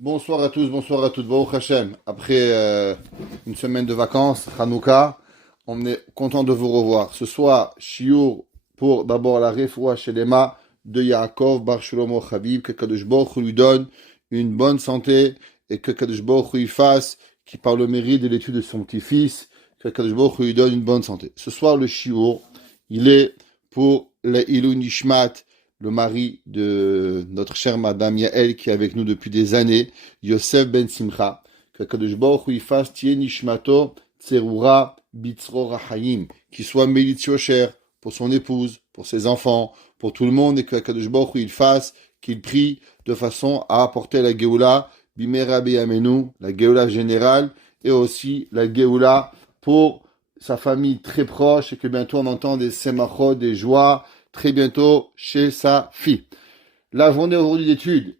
Bonsoir à tous, bonsoir à toutes. Baruch Hashem. Après une semaine de vacances, Hanouka, on est content de vous revoir. Ce soir, Shiur pour d'abord la Refoua Shelema de Yaakov Bar Shlomo Habib, que Kadosh Baruch Hu lui donne une bonne santé et que Kadosh Baruch Hu y fasse, qui par le mérite de l'étude de son petit-fils, que Kadosh Baruch Hu lui donne une bonne santé. Ce soir, le Shiur, il est pour le Ilou Nishmat, le mari de notre chère Madame Yael, qui est avec nous depuis des années, Yosef Ben Simcha, que Kadosh Baruch Hu y fasse Tiye Nishmato Tserura Bitzro Rahayim, qui soit Mélit Yosher pour son épouse, pour ses enfants, pour tout le monde, et que Kadosh Baruch Hu il fasse, qu'il prie de façon à apporter la Géoula, Bimera Beyamenu, la Géoula générale, et aussi la Géoula pour sa famille très proche, et que bientôt on entend des semachot, des joies, très bientôt chez sa fille. La journée aujourd'hui d'études,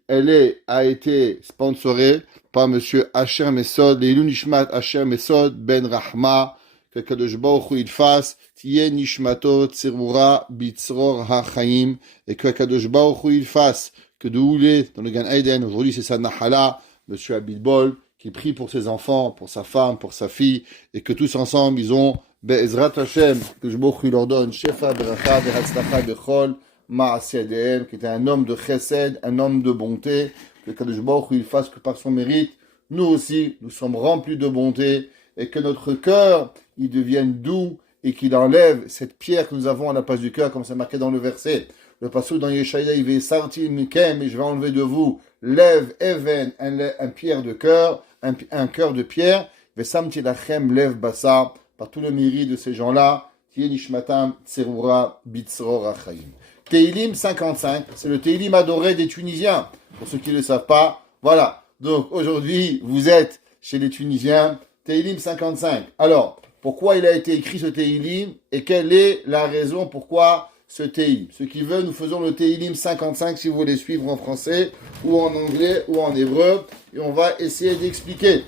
a été sponsorée par monsieur Asher Mesod, Leilou Nishmat Asher Mesod Ben Rahma, que Kadosh Baruch Hu il fasse, Tiye Nishmato Tserura Bitzror HaChaim, et que Kadosh Baruch Hu il fasse, que de où il est dans le Gan Eden, aujourd'hui c'est sa Nahala, monsieur Abidbol, qui prie pour ses enfants, pour sa femme, pour sa fille, et que tous ensemble ils ont Be'ezrat Hashem, que je leur donne, Shefa Beracha Behatzlacha Bechol, Ma'aseh qui était un homme de chesed, un homme de bonté, que Kadosh Baruch Hu il fasse que par son mérite, nous aussi, nous sommes remplis de bonté, et que notre cœur, il devienne doux, et qu'il enlève cette pierre que nous avons à la place du cœur, comme c'est marqué dans le verset. Le passage dans Yeshaya, il va sortir Mikem, et je vais enlever de vous, lève Even, un pierre de cœur, un cœur de pierre, Vesamti Lachem, lève Bassa, par tout le mérite de ces gens-là, Tiye Nishmatam Tserura Bitzror Achayim. Teilim 55, c'est le Teilim adoré des Tunisiens. Pour ceux qui ne le savent pas, voilà. Donc aujourd'hui, vous êtes chez les Tunisiens, Teilim 55. Alors, pourquoi il a été écrit ce Teilim et quelle est la raison pourquoi ce Teilim? Ceux qui veulent, nous faisons le Teilim 55 si vous voulez suivre en français ou en anglais ou en hébreu et on va essayer d'expliquer.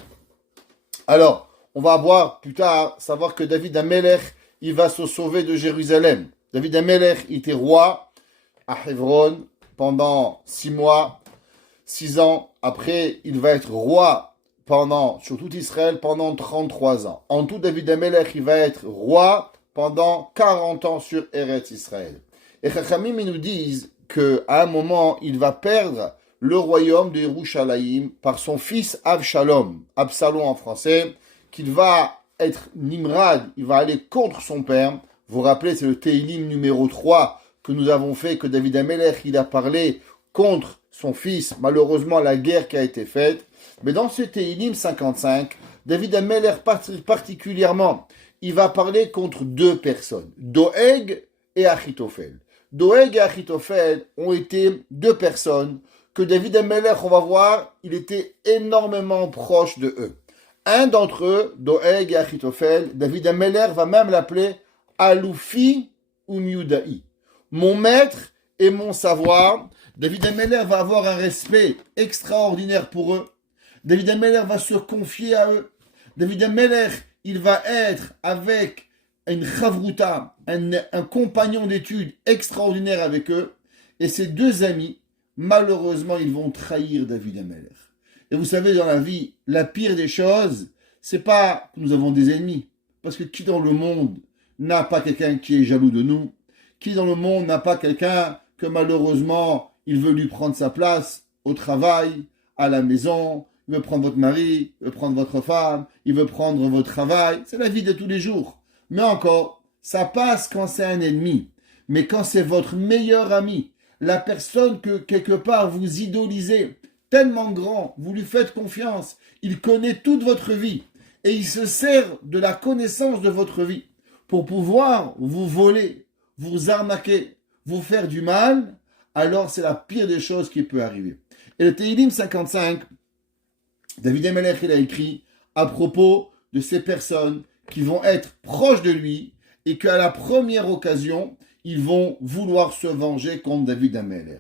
Alors, on va voir plus tard, savoir que David Amelech, il va se sauver de Jérusalem. David Amelech, il était roi à Hebron pendant 6 mois, 6 ans. Après, il va être roi sur tout Israël pendant 33 ans. En tout, David Amelech, il va être roi pendant 40 ans sur Eretz Israël. Et Chachamim, ils nous disent qu'à un moment, il va perdre le royaume de Yerushalayim par son fils Avshalom, Absalom en français, qu'il va être Nimrad, il va aller contre son père. Vous vous rappelez, c'est le Teilim numéro 3 que nous avons fait, que David Amelech, il a parlé contre son fils, malheureusement la guerre qui a été faite. Mais dans ce Teilim 55, David Amelech particulièrement, il va parler contre 2 personnes, Doeg et Achitophel. Doeg et Achitophel ont été 2 personnes que David Amelech, on va voir, il était énormément proche de eux. Un d'entre eux, Doeg et Achitophel, David Amelech va même l'appeler Aloufi ou Miudaï. Mon maître et mon savoir. David Amelech va avoir un respect extraordinaire pour eux. David Amelech va se confier à eux. David Amelech, il va être avec une chavruta, un compagnon d'études extraordinaire avec eux. Et ces 2 amis, malheureusement, ils vont trahir David Amelech. Et vous savez, dans la vie, la pire des choses, c'est pas que nous avons des ennemis. Parce que qui dans le monde n'a pas quelqu'un qui est jaloux de nous? Qui dans le monde n'a pas quelqu'un que malheureusement, il veut lui prendre sa place au travail, à la maison, il veut prendre votre mari, il veut prendre votre femme, il veut prendre votre travail. C'est la vie de tous les jours. Mais encore, ça passe quand c'est un ennemi. Mais quand c'est votre meilleur ami, la personne que quelque part vous idolisez, tellement grand, vous lui faites confiance, il connaît toute votre vie et il se sert de la connaissance de votre vie pour pouvoir vous voler, vous arnaquer, vous faire du mal, alors c'est la pire des choses qui peut arriver. Et le Teilim 55, David Amelech, il a écrit à propos de ces personnes qui vont être proches de lui et qu'à la première occasion, ils vont vouloir se venger contre David Amelech.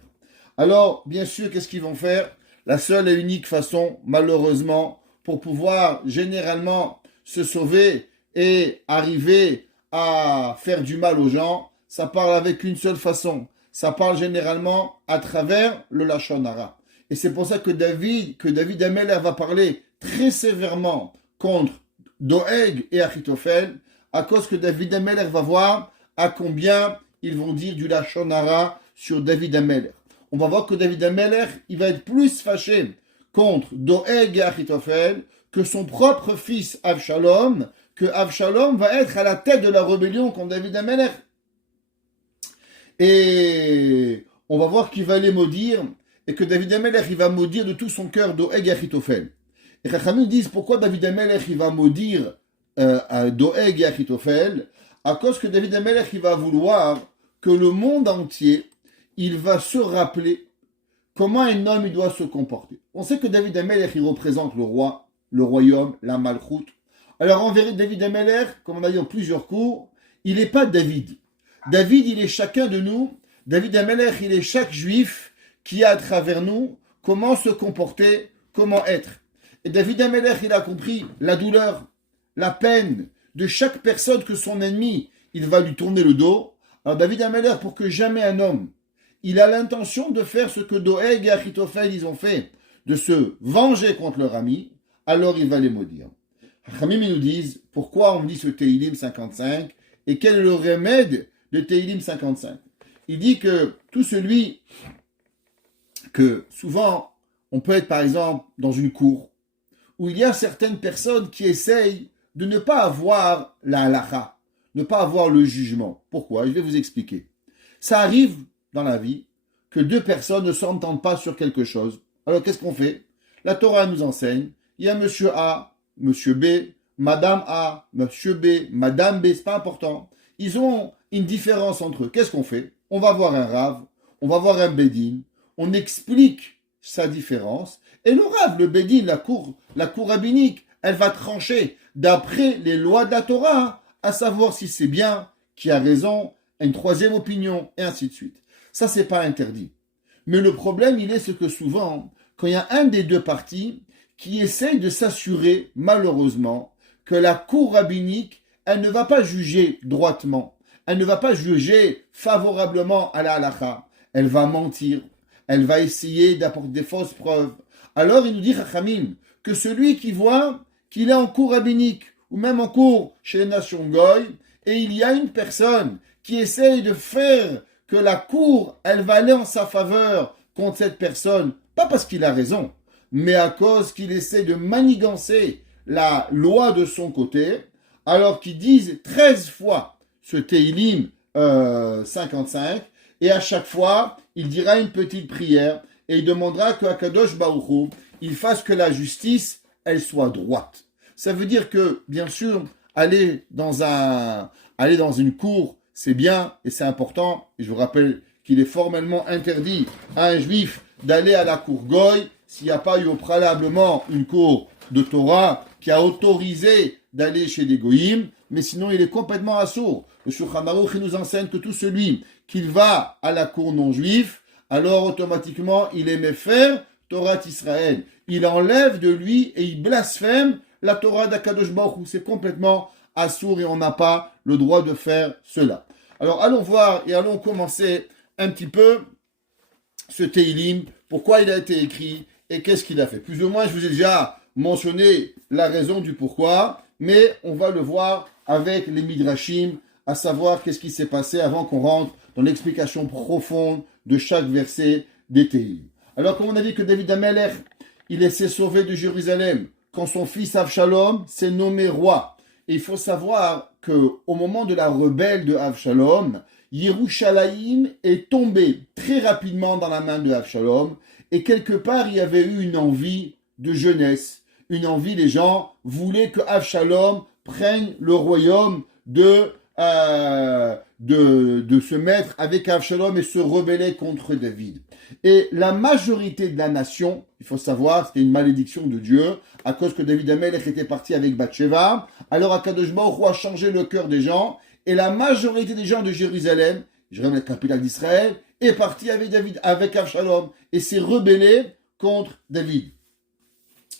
Alors, bien sûr, qu'est-ce qu'ils vont faire? La seule et unique façon, malheureusement, pour pouvoir généralement se sauver et arriver à faire du mal aux gens, ça parle avec une seule façon. Ça parle généralement à travers le Lachon Hara. Et c'est pour ça que David Ameler va parler très sévèrement contre Doeg et Achitophel, à cause que David Ameler va voir à combien ils vont dire du Lachon Hara sur David Ameler. On va voir que David Ameler, il va être plus fâché contre Doeg et Achitophel que son propre fils Avshalom, que Avshalom va être à la tête de la rébellion contre David Ameler. Et on va voir qu'il va les maudire, et que David Ameler, il va maudire de tout son cœur Doeg et Achitophel. Et Chachamim disent pourquoi David Ameler, il va maudire Doeg et Achitophel, à cause que David Ameler, il va vouloir que le monde entier, il va se rappeler comment un homme il doit se comporter. On sait que David Ameler, il représente le roi, le royaume, la malchoute. Alors en vérité, David Ameler, comme on a dit en plusieurs cours, il n'est pas David. David, il est chacun de nous. David Ameler, il est chaque juif qui a à travers nous comment se comporter, comment être. Et David Ameler, il a compris la douleur, la peine de chaque personne que son ennemi, il va lui tourner le dos. Alors David Ameler, pour que jamais un homme, il a l'intention de faire ce que Doeg et Achitophel, ils ont fait, de se venger contre leur ami, alors il va les maudire. Chachamim nous disent, pourquoi on dit ce Tehillim 55, et quel est le remède de Tehillim 55. Il dit que tout celui que souvent, on peut être par exemple dans une cour, où il y a certaines personnes qui essayent de ne pas avoir la halakha, ne pas avoir le jugement. Pourquoi? Je vais vous expliquer. Ça arrive dans la vie que deux personnes ne s'entendent pas sur quelque chose. Alors qu'est-ce qu'on fait? La Torah nous enseigne, il y a monsieur A, monsieur B, madame A, monsieur B, madame B, c'est pas important. Ils ont une différence entre eux. Qu'est-ce qu'on fait? On va voir un Rav, on va voir un Bédin, on explique sa différence, et le Rav, le Bédin, la cour rabbinique, elle va trancher d'après les lois de la Torah, à savoir si c'est bien, qui a raison, une troisième opinion, et ainsi de suite. Ça, c'est pas interdit. Mais le problème, il est ce que souvent, quand il y a un des deux partis qui essaye de s'assurer, malheureusement, que la cour rabbinique, elle ne va pas juger droitement, elle ne va pas juger favorablement à la halakha, elle va mentir, elle va essayer d'apporter des fausses preuves. Alors il nous dit Chachamim que celui qui voit qu'il est en cour rabbinique ou même en cour chez les nations goy, et il y a une personne qui essaye de faire que la cour, elle va aller en sa faveur contre cette personne, pas parce qu'il a raison, mais à cause qu'il essaie de manigancer la loi de son côté, alors qu'ils disent 13 fois ce Tehillim 55, et à chaque fois, il dira une petite prière, et il demandera que Akadosh Baruch Hu, il fasse que la justice, elle soit droite. Ça veut dire que, bien sûr, aller dans une cour, c'est bien et c'est important, et je vous rappelle qu'il est formellement interdit à un juif d'aller à la cour Goy s'il n'y a pas eu au préalablement une cour de Torah qui a autorisé d'aller chez les Goïm, mais sinon il est complètement assourd. Le Shulchan Aruch nous enseigne que tout celui qui va à la cour non-juive, alors automatiquement il aimait faire Torah Israël. Il enlève de lui et il blasphème la Torah d'Akadosh Baruch Hu. C'est complètement assourd et on n'a pas le droit de faire cela. Alors allons voir et allons commencer un petit peu ce Tehillim, pourquoi il a été écrit et qu'est-ce qu'il a fait. Plus ou moins, je vous ai déjà mentionné la raison du pourquoi, mais on va le voir avec les Midrashim, à savoir qu'est-ce qui s'est passé avant qu'on rentre dans l'explication profonde de chaque verset des Tehillim. Alors, comme on a dit que David Amelech, il s'est sauvé de Jérusalem quand son fils Avshalom s'est nommé roi. Et il faut savoir qu'au moment de la rebelle de Avshalom, Yerushalayim est tombé très rapidement dans la main de Avshalom, et quelque part il y avait eu une envie de jeunesse, une envie, les gens voulaient que Avshalom prenne le royaume de se mettre avec Avshalom et se rebeller contre David. Et la majorité de la nation, il faut savoir, c'était une malédiction de Dieu, à cause que David Amelech était parti avec Bathsheba, alors Akadosh Baruch Hu a changé le cœur des gens, et la majorité des gens de Jérusalem, la capitale d'Israël, est parti avec David, avec Avshalom, et s'est rebellé contre David.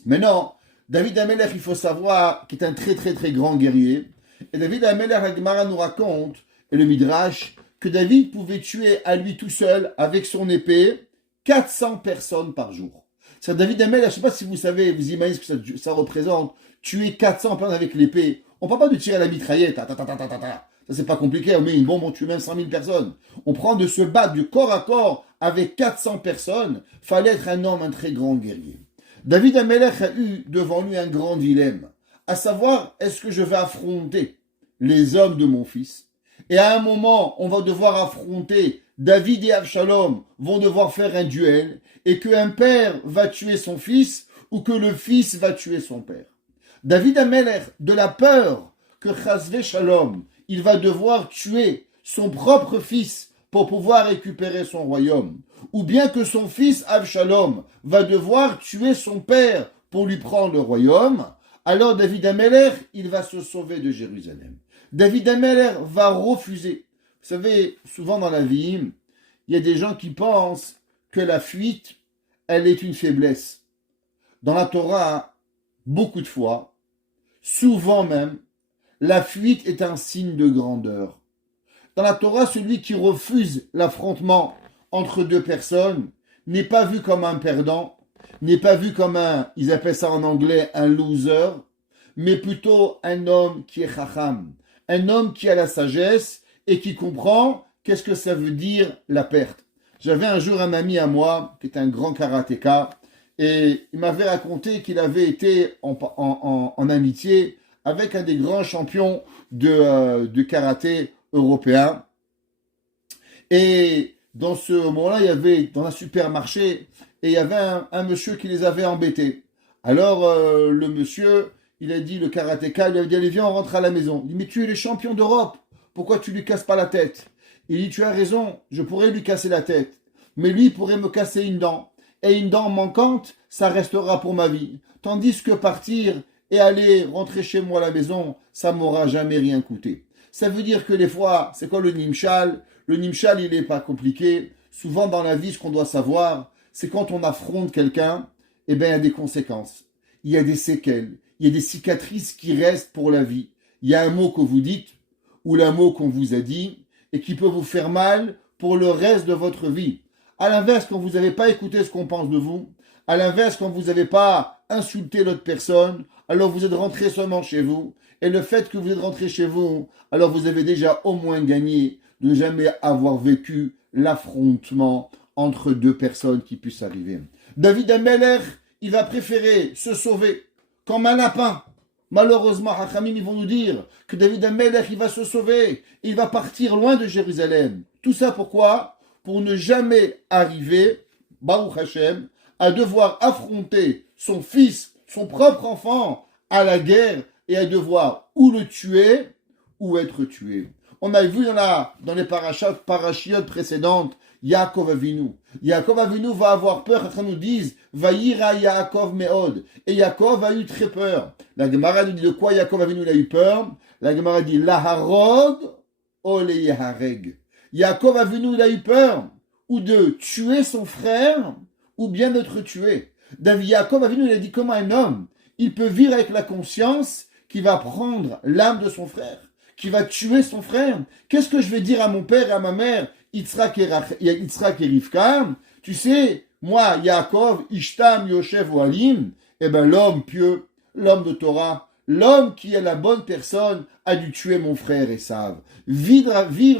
Maintenant, David Amelech, il faut savoir, qu'il est un très très très grand guerrier, et David Amelech, la Gemara nous raconte, et le Midrash, que David pouvait tuer à lui tout seul, avec son épée, 400 personnes par jour. C'est David Amel, je ne sais pas si vous savez, vous imaginez ce que ça représente, tuer 400 personnes avec l'épée. On ne parle pas de tirer à la mitraillette, ça c'est pas compliqué, on met une bombe, on tue même 100 000 personnes. On prend de se battre du corps à corps avec 400 personnes, fallait être un homme, un très grand guerrier. David Amelech a eu devant lui un grand dilemme, à savoir, est-ce que je vais affronter les hommes de mon fils? Et à un moment, on va devoir affronter David et Absalom, vont devoir faire un duel, et qu'un père va tuer son fils, ou que le fils va tuer son père. David Amelech, de la peur que Chasvé Shalom, il va devoir tuer son propre fils pour pouvoir récupérer son royaume, ou bien que son fils Absalom va devoir tuer son père pour lui prendre le royaume, alors David Amelech, il va se sauver de Jérusalem. David Amelech va refuser. Vous savez, souvent dans la vie, il y a des gens qui pensent que la fuite, elle est une faiblesse. Dans la Torah, beaucoup de fois, souvent même, la fuite est un signe de grandeur. Dans la Torah, celui qui refuse l'affrontement entre deux personnes n'est pas vu comme un perdant, n'est pas vu comme ils appellent ça en anglais, un loser, mais plutôt un homme qui est chacham, un homme qui a la sagesse et qui comprend qu'est-ce que ça veut dire la perte. J'avais un jour un ami à moi qui est un grand karatéka et il m'avait raconté qu'il avait été en amitié avec un des grands champions de karaté européen. Et dans ce moment-là, il y avait dans un supermarché et il y avait un monsieur qui les avait embêtés. Alors le monsieur, il a dit, le karatéka, il a dit, allez viens, on rentre à la maison. Il dit, mais tu es le champion d'Europe, pourquoi tu lui casses pas la tête? Il dit, tu as raison, je pourrais lui casser la tête, mais lui pourrait me casser une dent. Et une dent manquante, ça restera pour ma vie. Tandis que partir et aller rentrer chez moi à la maison, ça m'aura jamais rien coûté. Ça veut dire que des fois, c'est quoi le nimshal? Le nimshal, il n'est pas compliqué. Souvent dans la vie, ce qu'on doit savoir, c'est quand on affronte quelqu'un, eh bien, il y a des conséquences. Il y a des séquelles. Il y a des cicatrices qui restent pour la vie. Il y a un mot que vous dites, ou un mot qu'on vous a dit, et qui peut vous faire mal pour le reste de votre vie. À l'inverse, quand vous n'avez pas écouté ce qu'on pense de vous, à l'inverse, quand vous n'avez pas insulté l'autre personne, alors vous êtes rentré seulement chez vous. Et le fait que vous êtes rentré chez vous, alors vous avez déjà au moins gagné de ne jamais avoir vécu l'affrontement entre deux personnes qui puissent arriver. David Amelech, il va préférer se sauver comme un lapin. Malheureusement, Hachamim, ils vont nous dire que David Amelech, il va se sauver. Il va partir loin de Jérusalem. Tout ça pourquoi? Pour ne jamais arriver, Baruch Hashem, à devoir affronter son fils, son propre enfant, à la guerre et à devoir ou le tuer ou être tué. On a vu dans les parachiotes précédentes, Yaakov Avinu. Yaakov Avinu va avoir peur, quand nous disent, Vaïra Yaakov Meod. Et Yaakov a eu très peur. La Gemara nous dit de quoi Yaakov Avinu a eu peur? La Gemara dit, Laharog ole Yahareg. Yaakov Avinu il a eu peur, ou de tuer son frère, ou bien d'être tué. David Yaakov Avinu il a dit comment un homme, il peut vivre avec la conscience qu'il va prendre l'âme de son frère, qui va tuer son frère. Qu'est-ce que je vais dire à mon père et à ma mère, Yitzhak et Rivka? Tu sais, moi, Yaakov, Ishtam, Yoshev ou Alim, eh ben l'homme pieux, l'homme de Torah, l'homme qui est la bonne personne a dû tuer mon frère Esav. Vivre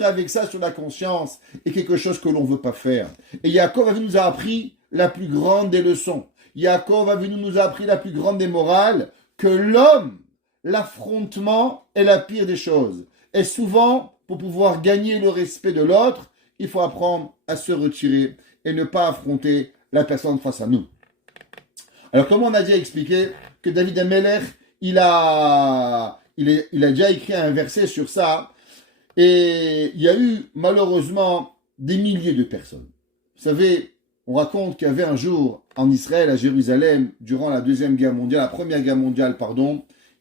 avec ça sur la conscience est quelque chose que l'on ne veut pas faire. Et Yaakov nous a appris la plus grande des leçons. Yaakov nous a appris la plus grande des morales, que l'homme, l'affrontement est la pire des choses. Et souvent, pour pouvoir gagner le respect de l'autre, il faut apprendre à se retirer et ne pas affronter la personne face à nous. Alors, comme on a déjà expliqué, que David Amelech, il a déjà écrit un verset sur ça, et il y a eu malheureusement des milliers de personnes. Vous savez, on raconte qu'il y avait un jour en Israël, à Jérusalem, durant la Première Guerre mondiale,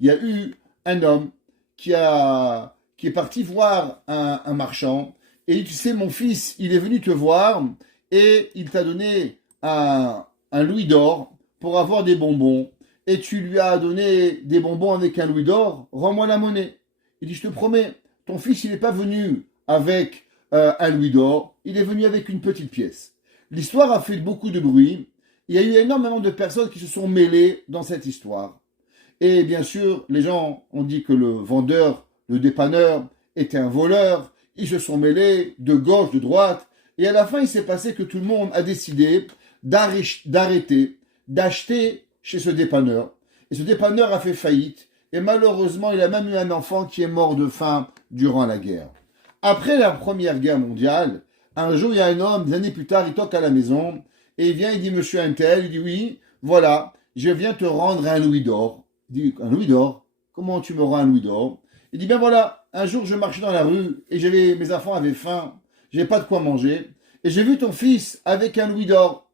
il y a eu un homme qui est parti voir un marchand, et il dit, tu sais, mon fils, il est venu te voir, et il t'a donné un louis d'or pour avoir des bonbons, et tu lui as donné des bonbons avec un louis d'or, rends-moi la monnaie. Il dit, je te promets, ton fils, il n'est pas venu avec un louis d'or, il est venu avec une petite pièce. L'histoire a fait beaucoup de bruit, il y a eu énormément de personnes qui se sont mêlées dans cette histoire. Et bien sûr, les gens ont dit que le vendeur, le dépanneur, était un voleur. Ils se sont mêlés de gauche, de droite. Et à la fin, il s'est passé que tout le monde a décidé d'arrêter, d'acheter chez ce dépanneur. Et ce dépanneur a fait faillite. Et malheureusement, il a même eu un enfant qui est mort de faim durant la guerre. Après la Première Guerre mondiale, un jour, il y a un homme, des années plus tard, il toque à la maison. Et il vient, il dit, monsieur Untel, il dit, oui, voilà, je viens te rendre un louis d'or. Il dit, un louis d'or? Comment tu me rends un louis d'or? Il dit, ben voilà, un jour je marchais dans la rue et mes enfants avaient faim, j'avais pas de quoi manger, et j'ai vu ton fils avec un louis d'or.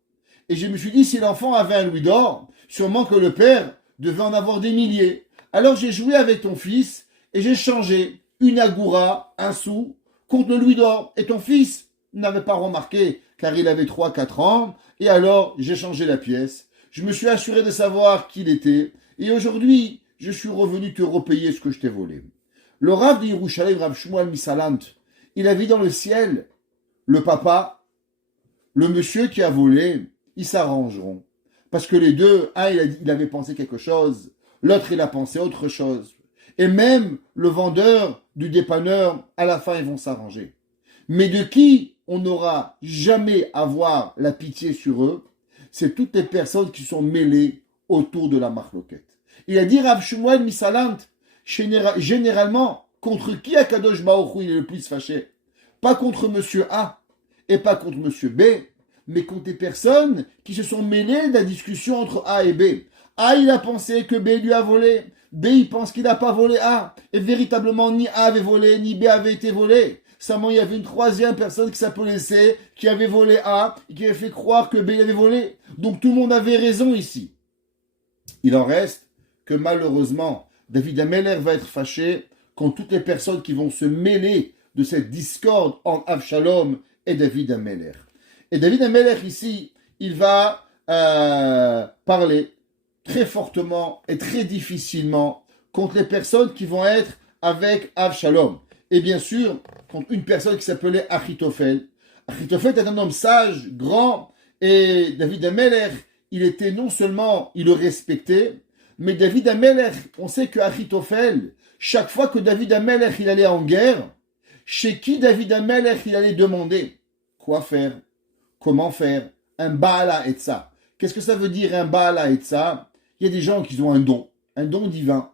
Et je me suis dit, si l'enfant avait un louis d'or, sûrement que le père devait en avoir des milliers. Alors j'ai joué avec ton fils et j'ai changé une agoura, un sou, contre le louis d'or. Et ton fils n'avait pas remarqué, car il avait 3-4 ans, et alors j'ai changé la pièce. Je me suis assuré de savoir qui il était, et aujourd'hui, je suis revenu te repayer ce que je t'ai volé. Le Rav de Yerushalayim, Rav Shmuel Misalant, il a vu dans le ciel le papa, le monsieur qui a volé, ils s'arrangeront. Parce que les deux, un il avait pensé quelque chose, l'autre il a pensé autre chose. Et même le vendeur du dépanneur, à la fin ils vont s'arranger. Mais de qui on n'aura jamais à avoir la pitié sur eux, c'est toutes les personnes qui sont mêlées autour de la marloquette. Il a dit Rav Shmuel Misalant, généralement, contre qui Akadosh Baruch Hu il est le plus fâché? Pas contre monsieur A et pas contre monsieur B, mais contre des personnes qui se sont mêlées de la discussion entre A et B. A, il a pensé que B lui a volé. B, il pense qu'il n'a pas volé A. Et véritablement, ni A avait volé, ni B avait été volé. Seulement, il y avait une troisième personne qui s'appelait C, qui avait volé A, et qui avait fait croire que B l'avait volé. Donc tout le monde avait raison ici. Il en reste que malheureusement, David Ameller va être fâché contre toutes les personnes qui vont se mêler de cette discorde entre Avshalom et David Ameller. Et David Ameller ici, il va parler très fortement et très difficilement contre les personnes qui vont être avec Avshalom. Et bien sûr, contre une personne qui s'appelait Achitophel. Achitophel est un homme sage, grand, et David Ameller, il était non seulement, il le respectait, mais David Ameller, on sait que Achitophel, chaque fois que David Ameller, il allait en guerre, chez qui David Ameller, il allait demander quoi faire, comment faire, un Baala Etza. Qu'est-ce que ça veut dire un Baala Etza? Il y a des gens qui ont un don divin.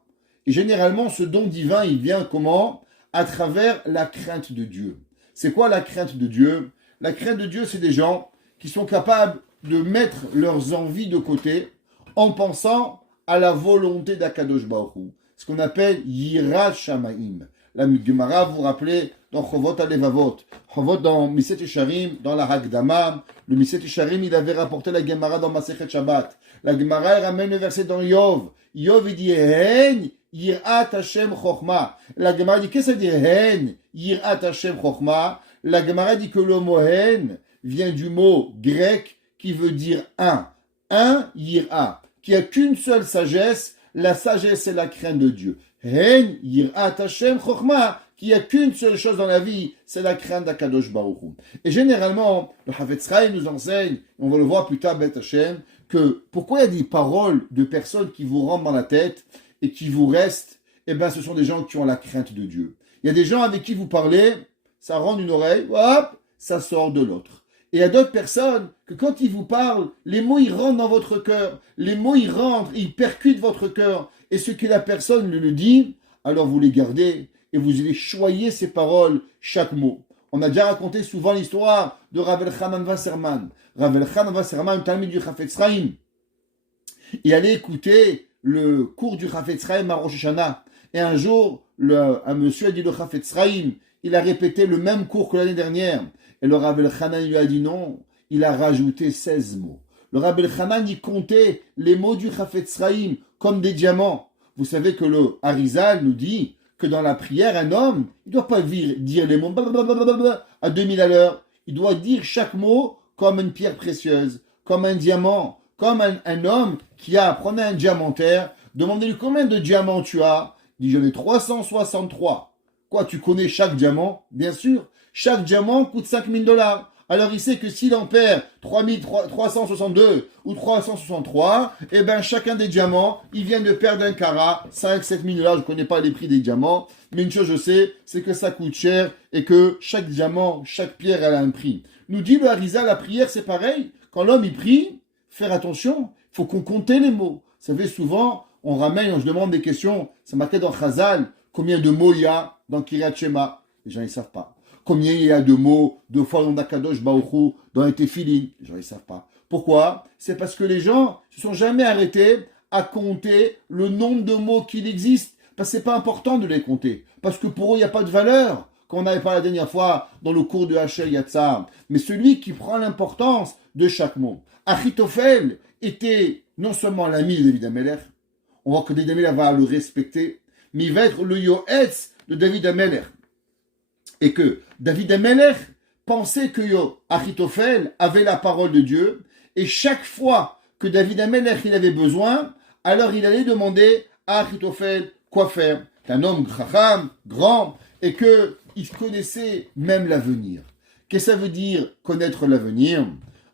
Et généralement, ce don divin, il vient comment? À travers la crainte de Dieu. C'est quoi la crainte de Dieu? La crainte de Dieu, c'est des gens qui sont capables de mettre leurs envies de côté en pensant à la volonté d'Akadosh Baruch Hu. Ce qu'on appelle Yirat Shamaim. La Gemara, vous vous rappelez, dans Chovot Alevavot, Chovot dans Miset Yesharim, dans la Hagdama, le Miset Yesharim, il avait rapporté la Gemara dans Masechet Shabbat. La Gemara, elle ramène le verset dans Yov. Yov, il dit, Hen, Yirat Hashem Chochma. La Gemara dit, qu'est-ce que ça dit, Hen, Yirat Hashem Chochma? La Gemara dit que le mot Hen vient du mot grec qui veut dire un. Un, Yira, qui a qu'une seule sagesse, la sagesse c'est la crainte de Dieu. Hen, Yirat Hashem Chochma, qui a qu'une seule chose dans la vie, c'est la crainte d'Akadosh Baruch Hu. Et généralement, le Chavetz Chaim nous enseigne, on va le voir plus tard, Bet Hashem, que pourquoi il y a des paroles de personnes qui vous rentrent dans la tête et qui vous restent, eh bien ce sont des gens qui ont la crainte de Dieu. Il y a des gens avec qui vous parlez, ça rentre d'une oreille, hop, ça sort de l'autre. Et il y a d'autres personnes que quand ils vous parlent, les mots ils rentrent dans votre cœur, les mots ils rentrent, ils percutent votre cœur. Et ce que la personne le dit, alors vous les gardez et vous allez choyer ces paroles, chaque mot. On a déjà raconté souvent l'histoire de Rav Elchanan Wasserman. Rav Elchanan Wasserman, un talmid du Chavetz Chaim, il allait écouter le cours du Chavetz Chaim à Rosh Hashanah. Et un jour, un monsieur a dit le Chavetz Chaim, il a répété le même cours que l'année dernière. Et le Rav Elchanan lui a dit non, il a rajouté 16 mots. Le Rav Elchanan, il comptait les mots du Chavetz Chaim comme des diamants. Vous savez que le Harizal nous dit que dans la prière, un homme, il ne doit pas dire les mots à 2000 à l'heure. Il doit dire chaque mot comme une pierre précieuse, comme un diamant, comme un homme qui a, prenez un diamantaire, demandez-lui combien de diamants tu as. Il dit, j'en ai 363. Quoi, tu connais chaque diamant? Bien sûr. Chaque diamant coûte $5000. alors il sait que s'il en perd 3362 ou 363, eh ben chacun des diamants, il vient de perdre un carat, 5, 7 000 $, je ne connais pas les prix des diamants, mais une chose je sais, c'est que ça coûte cher et que chaque diamant, chaque pierre, elle a un prix. Nous dit le Harizal, la prière c'est pareil, quand l'homme il prie, faire attention, il faut qu'on compte les mots. Vous savez, souvent, on ramène, on se demande des questions, c'est marqué dans Chazal, combien de mots il y a dans Kiryat Shema. Les gens ne savent pas. Combien il y a de mots, de fois dans Akadosh Baruch Hu, dans les Tefillin. Les gens ne savent pas. Pourquoi? C'est parce que les gens ne se sont jamais arrêtés à compter le nombre de mots qu'il existe. Parce que ce n'est pas important de les compter. Parce que pour eux, il n'y a pas de valeur. Comme on avait parlé la dernière fois dans le cours de Hachel Yatzar. Mais celui qui prend l'importance de chaque mot. Achitophel était non seulement l'ami de David Amelech, on voit que David Amelech va le respecter, mais il va être le Yoetz de David Amelech. Et que David Amelech pensait que Achitophel avait la parole de Dieu, et chaque fois que David Amelech il avait besoin, alors il allait demander à Achitophel quoi faire. C'est un homme chacham, grand, et qu'il connaissait même l'avenir. Qu'est-ce que ça veut dire connaître l'avenir?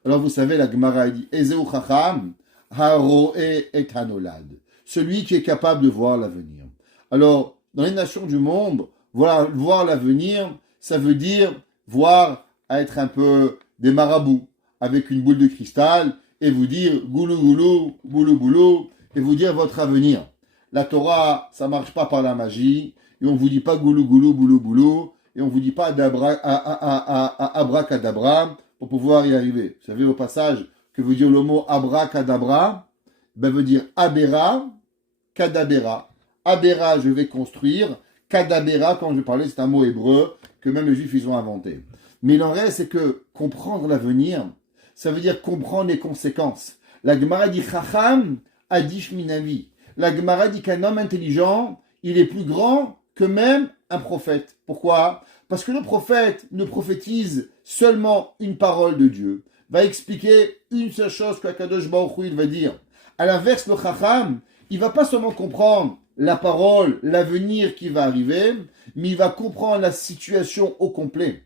Alors vous savez, la Gemara dit Ezeu chacham haroe et hanolad. Celui qui est capable de voir l'avenir. Alors, dans les nations du monde, voir l'avenir, ça veut dire voir être un peu des marabouts avec une boule de cristal et vous dire goulou goulou, boulou boulou et vous dire votre avenir. La Torah, ça marche pas par la magie et on vous dit pas goulou goulou, boulou boulou et on vous dit pas abracadabra pour pouvoir y arriver. Vous savez au passage que veut dire le mot abracadabra? Ben veut dire abera, kadabera. Abera, je vais construire. Kadabera, quand je parlais, c'est un mot hébreu que même les Juifs, ils ont inventé. Mais il en reste, c'est que comprendre l'avenir, ça veut dire comprendre les conséquences. La Gemara dit Chacham adish minavi. La Gemara dit qu'un homme intelligent, il est plus grand que même un prophète. Pourquoi? Parce que le prophète ne prophétise seulement une parole de Dieu, va expliquer une seule chose qu'Akadosh Baruch Hu il va dire. À l'inverse, le Chacham, il va pas seulement comprendre la parole, l'avenir qui va arriver, mais il va comprendre la situation au complet.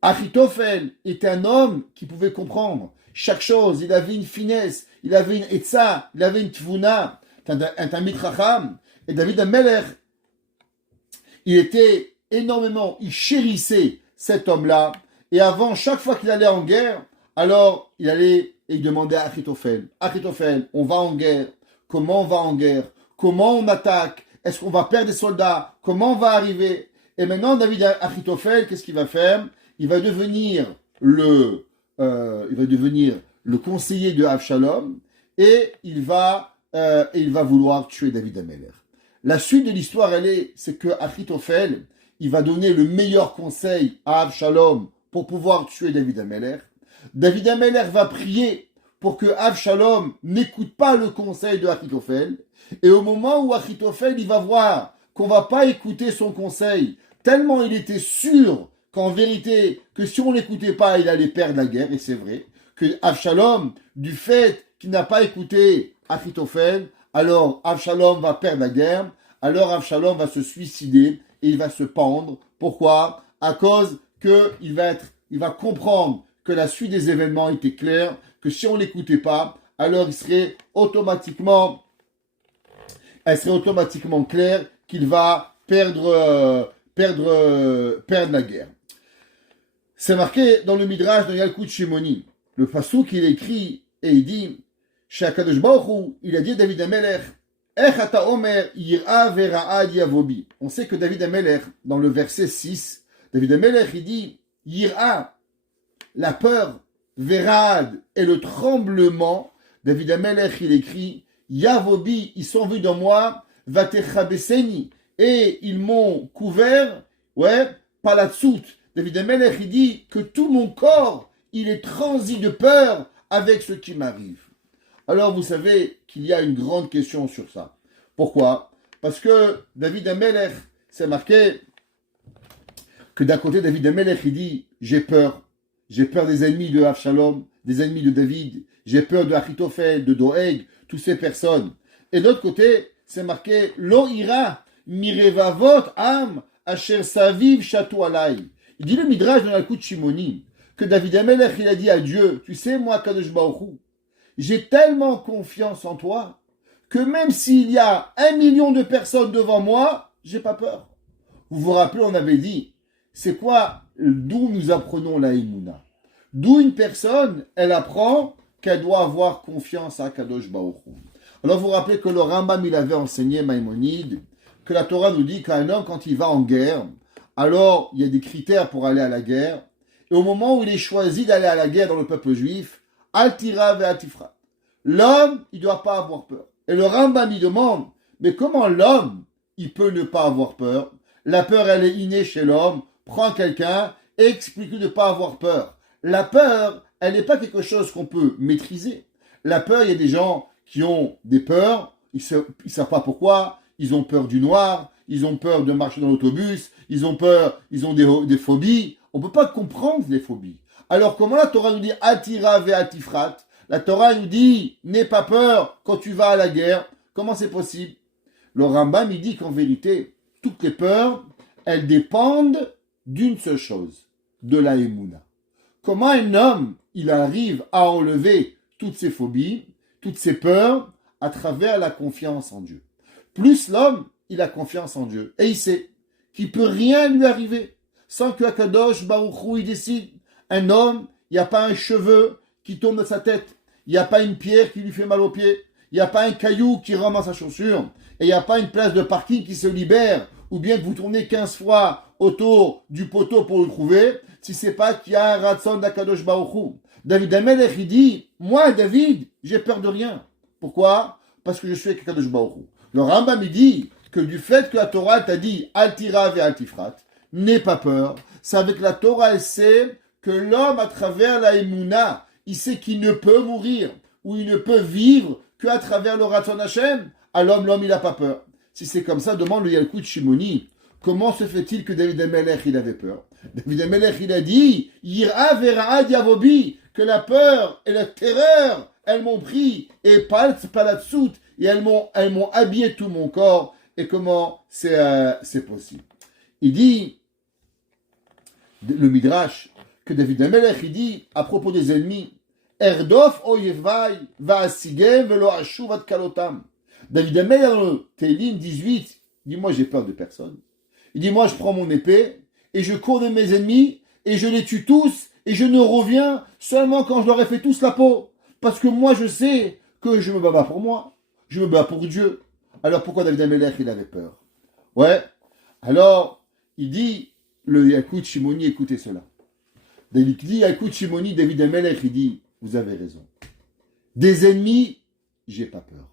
Achitophel était un homme qui pouvait comprendre chaque chose, il avait une finesse, il avait une etza, il avait une tvuna, un tamid chacham. Et David Amelech, il était énormément, il chérissait cet homme-là, et avant, chaque fois qu'il allait en guerre, alors il allait et il demandait à Achitophel, Achitophel, on va en guerre, comment on va en guerre? Comment on attaque? Est-ce qu'on va perdre des soldats? Comment on va arriver? Et maintenant, David Achitophel, qu'est-ce qu'il va faire? Il va devenir le conseiller de Avshalom et il va vouloir tuer David Amelech. La suite de l'histoire, c'est que Achitophel, il va donner le meilleur conseil à Avshalom pour pouvoir tuer David Amelech. David Amelech va prier pour que Avshalom n'écoute pas le conseil de Achitophel. Et au moment où Achitophel, il va voir qu'on va pas écouter son conseil, tellement il était sûr qu'en vérité, que si on l'écoutait pas, il allait perdre la guerre, et c'est vrai, que Avshalom, du fait qu'il n'a pas écouté Achitophel, alors Avshalom va perdre la guerre, alors Avshalom va se suicider, et il va se pendre. Pourquoi? À cause qu'il va comprendre que la suite des événements était claire, que si on l'écoutait pas, alors elle serait automatiquement clair qu'il va perdre la guerre. C'est marqué dans le Midrash de Yalkut Shimoni. Le Passouk, il écrit et il dit Shakadosh Baruch Hu, il a dit à David Amelech, Ech ata omer yira vera'ad yavobi. On sait que David Amelech, dans le verset 6, David Amelech, il dit Yira, la peur, vera'ad, et le tremblement. David Amelech, il écrit Yavobi, ils sont vus dans moi, Vatechabeseni, et ils m'ont couvert, palatsut. David Amelech, il dit que tout mon corps, il est transi de peur avec ce qui m'arrive. Alors vous savez qu'il y a une grande question sur ça. Pourquoi? Parce que David Amelech, c'est marqué que d'un côté, David Amelech, il dit j'ai peur des ennemis de Avshalom, des ennemis de David, j'ai peur de Achitophel, de Doeg, toutes ces personnes. Et de l'autre côté, c'est marqué Lo ira mirevavot am asher saviv shatu alai. Il dit le Midrash dans la Yalkut Shimoni que David Amelech, il a dit à Dieu, tu sais, moi, Kadosh Baruch Hu, j'ai tellement confiance en toi que même s'il y a 1 million de personnes devant moi, j'ai pas peur. Vous vous rappelez, on avait dit, c'est quoi, d'où nous apprenons la Emouna? D'où une personne, elle apprend qu'elle doit avoir confiance à Kadosh Baruch Hu. Alors vous vous rappelez que le Rambam, il avait enseigné Maïmonide, que la Torah nous dit qu'un homme, quand il va en guerre, alors il y a des critères pour aller à la guerre, et au moment où il est choisi d'aller à la guerre dans le peuple juif, Altira ve Altifra. L'homme, il ne doit pas avoir peur. Et le Rambam, il demande, mais comment l'homme, il peut ne pas avoir peur? La peur, elle est innée chez l'homme. Prends quelqu'un et explique-lui de ne pas avoir peur. La peur, elle n'est pas quelque chose qu'on peut maîtriser. La peur, il y a des gens qui ont des peurs, ils ne savent pas pourquoi, ils ont peur du noir, ils ont peur de marcher dans l'autobus, ils ont peur, ils ont des phobies. On ne peut pas comprendre les phobies. Alors comment la Torah nous dit « Atira ve atifrat » La Torah nous dit « N'aie pas peur quand tu vas à la guerre ». Comment c'est possible? Le Rambam, il dit qu'en vérité, toutes les peurs, elles dépendent d'une seule chose, de la Emouna. Comment un homme, il arrive à enlever toutes ses phobies, toutes ses peurs, à travers la confiance en Dieu. Plus l'homme, il a confiance en Dieu. Et il sait qu'il ne peut rien lui arriver sans que Akadosh Baruch Hu, il décide. Un homme, il n'y a pas un cheveu qui tombe de sa tête. Il n'y a pas une pierre qui lui fait mal aux pieds. Il n'y a pas un caillou qui rentre dans sa chaussure. Et il n'y a pas une place de parking qui se libère. Ou bien que vous tournez 15 fois autour du poteau pour le trouver. Si c'est pas qu'il y a un ratson d'Akadosh Baruch Hu. David Amelech, il dit, moi, David, j'ai peur de rien. Pourquoi? Parce que je suis avec Akadosh Baruch Hu. Le Rambam, il dit que du fait que la Torah t'a dit Altira ve Altifrat, n'aie pas peur. C'est avec la Torah, elle sait que l'homme, à travers la Emouna, il sait qu'il ne peut mourir ou il ne peut vivre qu'à travers le Ratzon Hashem. À l'homme, il n'a pas peur. Si c'est comme ça, demande le Yalkut Shimoni. Comment se fait-il que David Amelech, il avait peur? David Amelech, il a dit Yira vera diavobi, que la peur et la terreur, elles m'ont pris, et palatsut, et elles m'ont habillé tout mon corps. Et comment c'est possible? Il dit, le Midrash, que David Amelech, il dit, à propos des ennemis, Erdof oyevai va'asigem velo ashuv ad kalotam. David Amelech, dans le Télim 18, il dit, moi j'ai peur de personne. Il dit, moi je prends mon épée, et je cours de mes ennemis, et je les tue tous, et je ne reviens seulement quand je leur ai fait tous la peau. Parce que moi je sais que je me bats pas pour moi, je me bats pour Dieu. Alors pourquoi David Amelech, il avait peur? Ouais, alors, il dit, le Yalkut Shimoni, écoutez cela. Il dit, Yalkut Shimoni, David Amelech, il dit, vous avez raison. Des ennemis, j'ai pas peur.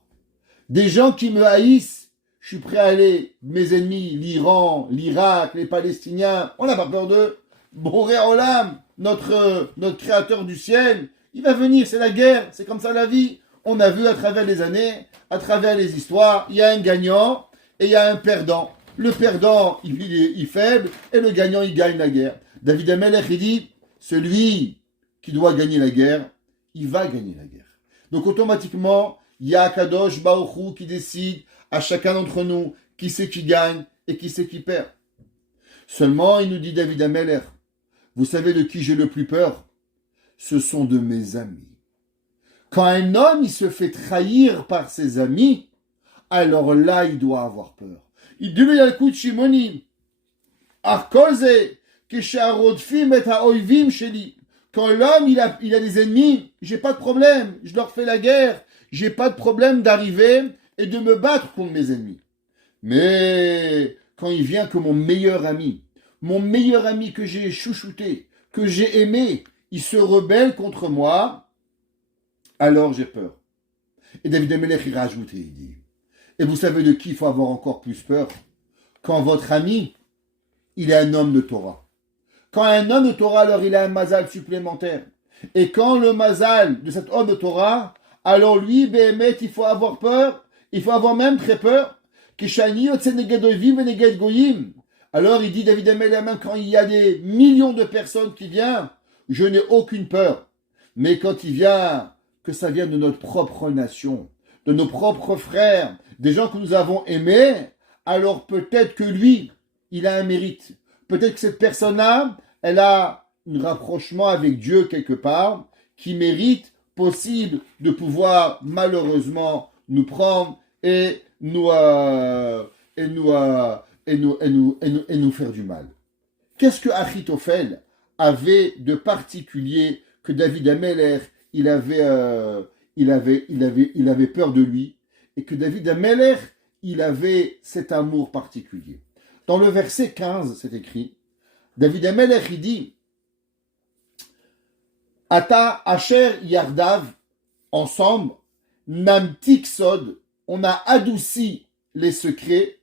Des gens qui me haïssent, je suis prêt à aller, mes ennemis, l'Iran, l'Irak, les Palestiniens, on n'a pas peur d'eux. Boré Olam, notre créateur du ciel, il va venir, c'est la guerre, c'est comme ça la vie. On a vu à travers les années, à travers les histoires, il y a un gagnant et il y a un perdant. Le perdant, il est faible, et le gagnant, il gagne la guerre. David Amelech, il dit, celui qui doit gagner la guerre, il va gagner la guerre. Donc automatiquement, il y a Kadosh Baruch Hu qui décide à chacun d'entre nous qui c'est qui gagne et qui c'est qui perd. Seulement, il nous dit David Amelech, vous savez de qui j'ai le plus peur? Ce sont de mes amis. Quand un homme, il se fait trahir par ses amis, alors là, il doit avoir peur. Il dit le Yalkut Shimoni, Arkoze, Kesharodfim et Haoivim Sheli. Quand l'homme, il a des ennemis, j'ai pas de problème, je leur fais la guerre, j'ai pas de problème d'arriver et de me battre contre mes ennemis. Mais quand il vient que mon meilleur ami que j'ai chouchouté, que j'ai aimé, il se rebelle contre moi, alors j'ai peur. Et David Amelech, il rajoute et il dit, et vous savez de qui il faut avoir encore plus peur? Quand votre ami, il est un homme de Torah. Quand un homme de Torah, alors il a un mazal supplémentaire. Et quand le mazal de cet homme de Torah, alors lui, Béhémet, il faut avoir peur, il faut avoir même très peur. Alors il dit David Amelech, même quand il y a des millions de personnes qui viennent, je n'ai aucune peur. Mais quand il vient, que ça vient de notre propre nation, de nos propres frères, des gens que nous avons aimés, alors peut-être que lui, il a un mérite. Peut-être que cette personne-là, elle a un rapprochement avec Dieu quelque part qui mérite possible de pouvoir malheureusement nous prendre et nous faire du mal. Qu'est-ce que Achitophel avait de particulier que David Ameler il avait peur de lui et que David Ameler il avait cet amour particulier. Dans le verset 15, c'est écrit, David Ameler il dit Ata Asher Yardav, ensemble, Namtik Sod, on a adouci les secrets,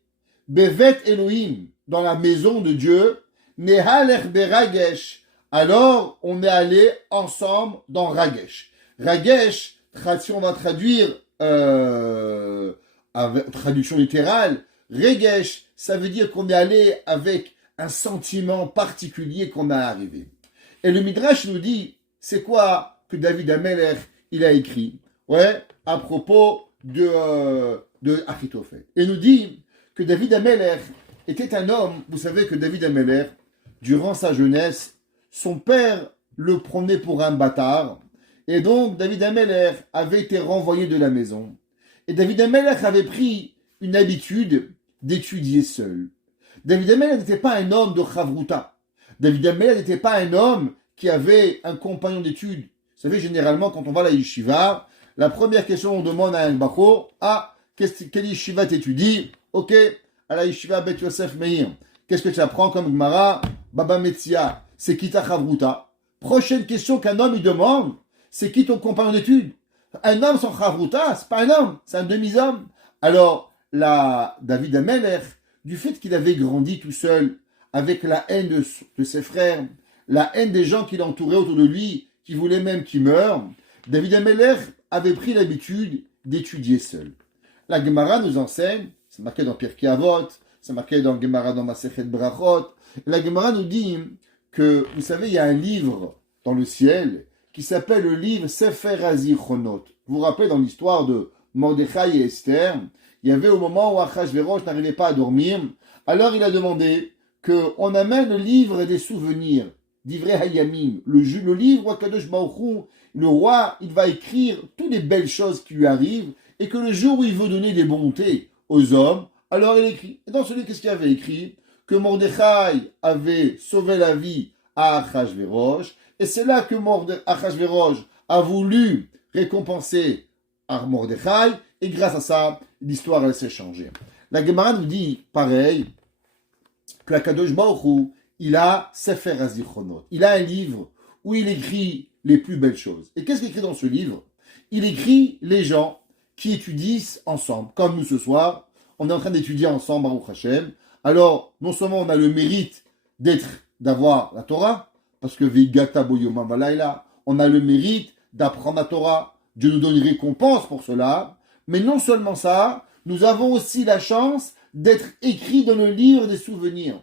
Bevet Elohim, dans la maison de Dieu, Nehaler Beragesh, alors on est allé ensemble dans Ragesh. Ragesh, si on va traduire, traduction littérale, Regesh, ça veut dire qu'on est allé avec un sentiment particulier qu'on a arrivé. Et le Midrash nous dit, c'est quoi que David Ameler, il a écrit, à propos de Achitophel. Et nous dit que David Ameler était un homme, vous savez que David Ameler, durant sa jeunesse, son père le prenait pour un bâtard, et donc David Ameler avait été renvoyé de la maison. Et David Ameler avait pris une habitude d'étudier seul. David Ameler n'était pas un homme de Chavruta. David Ameler n'était pas un homme qui avait un compagnon d'études. Vous savez, généralement, quand on va à la yeshiva, la première question on demande à un bachor, quelle yeshiva t'étudies? Ok, à la yeshiva Bet Yosef Meir. Qu'est-ce que tu apprends comme Gemara? Baba Metzia, c'est qui ta Chavruta? Prochaine question qu'un homme il demande, c'est qui ton compagnon d'études? Un homme sans Chavruta, c'est pas un homme, c'est un demi-homme. Alors, David Ameler, du fait qu'il avait grandi tout seul, avec la haine de ses frères, la haine des gens qui l'entouraient autour de lui, qui voulaient même qu'il meure, David Ameler avait pris l'habitude d'étudier seul. La Gemara nous enseigne, c'est marqué dans Pirkei Avot, c'est marqué dans Gemara dans Masechet Brachot, la Gemara nous dit que, vous savez, il y a un livre dans le ciel qui s'appelle le livre Sefer HaZichronot. Vous vous rappelez dans l'histoire de Mordechai et Esther, il y avait au moment où Achashverosh n'arrivait pas à dormir, alors il a demandé qu'on amène le livre des souvenirs, d'Ivrei Hayamim, le livre où Akadosh Baruch Hu, le roi, il va écrire toutes les belles choses qui lui arrivent, et que le jour où il veut donner des bontés aux hommes, alors il écrit. Et dans celui, qu'est-ce qu'il avait écrit? Que Mordechai avait sauvé la vie à Achashverosh, et c'est là que Achashverosh a voulu récompenser à Mordechai, et grâce à ça, l'histoire elle s'est changée. La Gemara nous dit pareil, que la Kadosh Baruch Hu, il a Sefer HaZichronot. Il a un livre où il écrit les plus belles choses. Et qu'est-ce qu'il écrit dans ce livre? Il écrit les gens qui étudient ensemble. Comme nous ce soir, on est en train d'étudier ensemble Baruch Hashem. Alors, non seulement on a le mérite d'avoir la Torah, parce que Veigata Boyoma Valayla, on a le mérite d'apprendre la Torah. Dieu nous donne une récompense pour cela. Mais non seulement ça, nous avons aussi la chance d'être écrit dans le livre des souvenirs.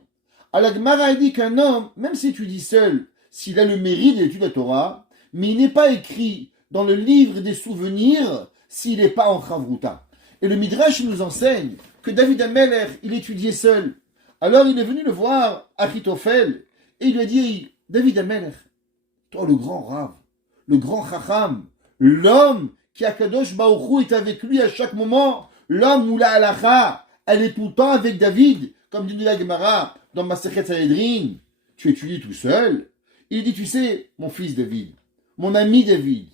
Alors, Gemara dit qu'un homme, même s'il étudie seul, s'il a le mérite d'étudier la Torah, mais il n'est pas écrit dans le livre des souvenirs s'il n'est pas en Chavruta. Et le Midrash nous enseigne que David Ameler, il étudiait seul. Alors il est venu le voir, Achitophel, et il lui a dit, David Ameler, toi le grand Rav, le grand Chacham, l'homme qui a Kadosh Baruch Hu est avec lui à chaque moment, l'homme où la halacha, elle est tout le temps avec David, comme dit la Gemara dans Masechet Sanhedrin, tu étudies tout seul. Il dit, tu sais, mon fils David, mon ami David,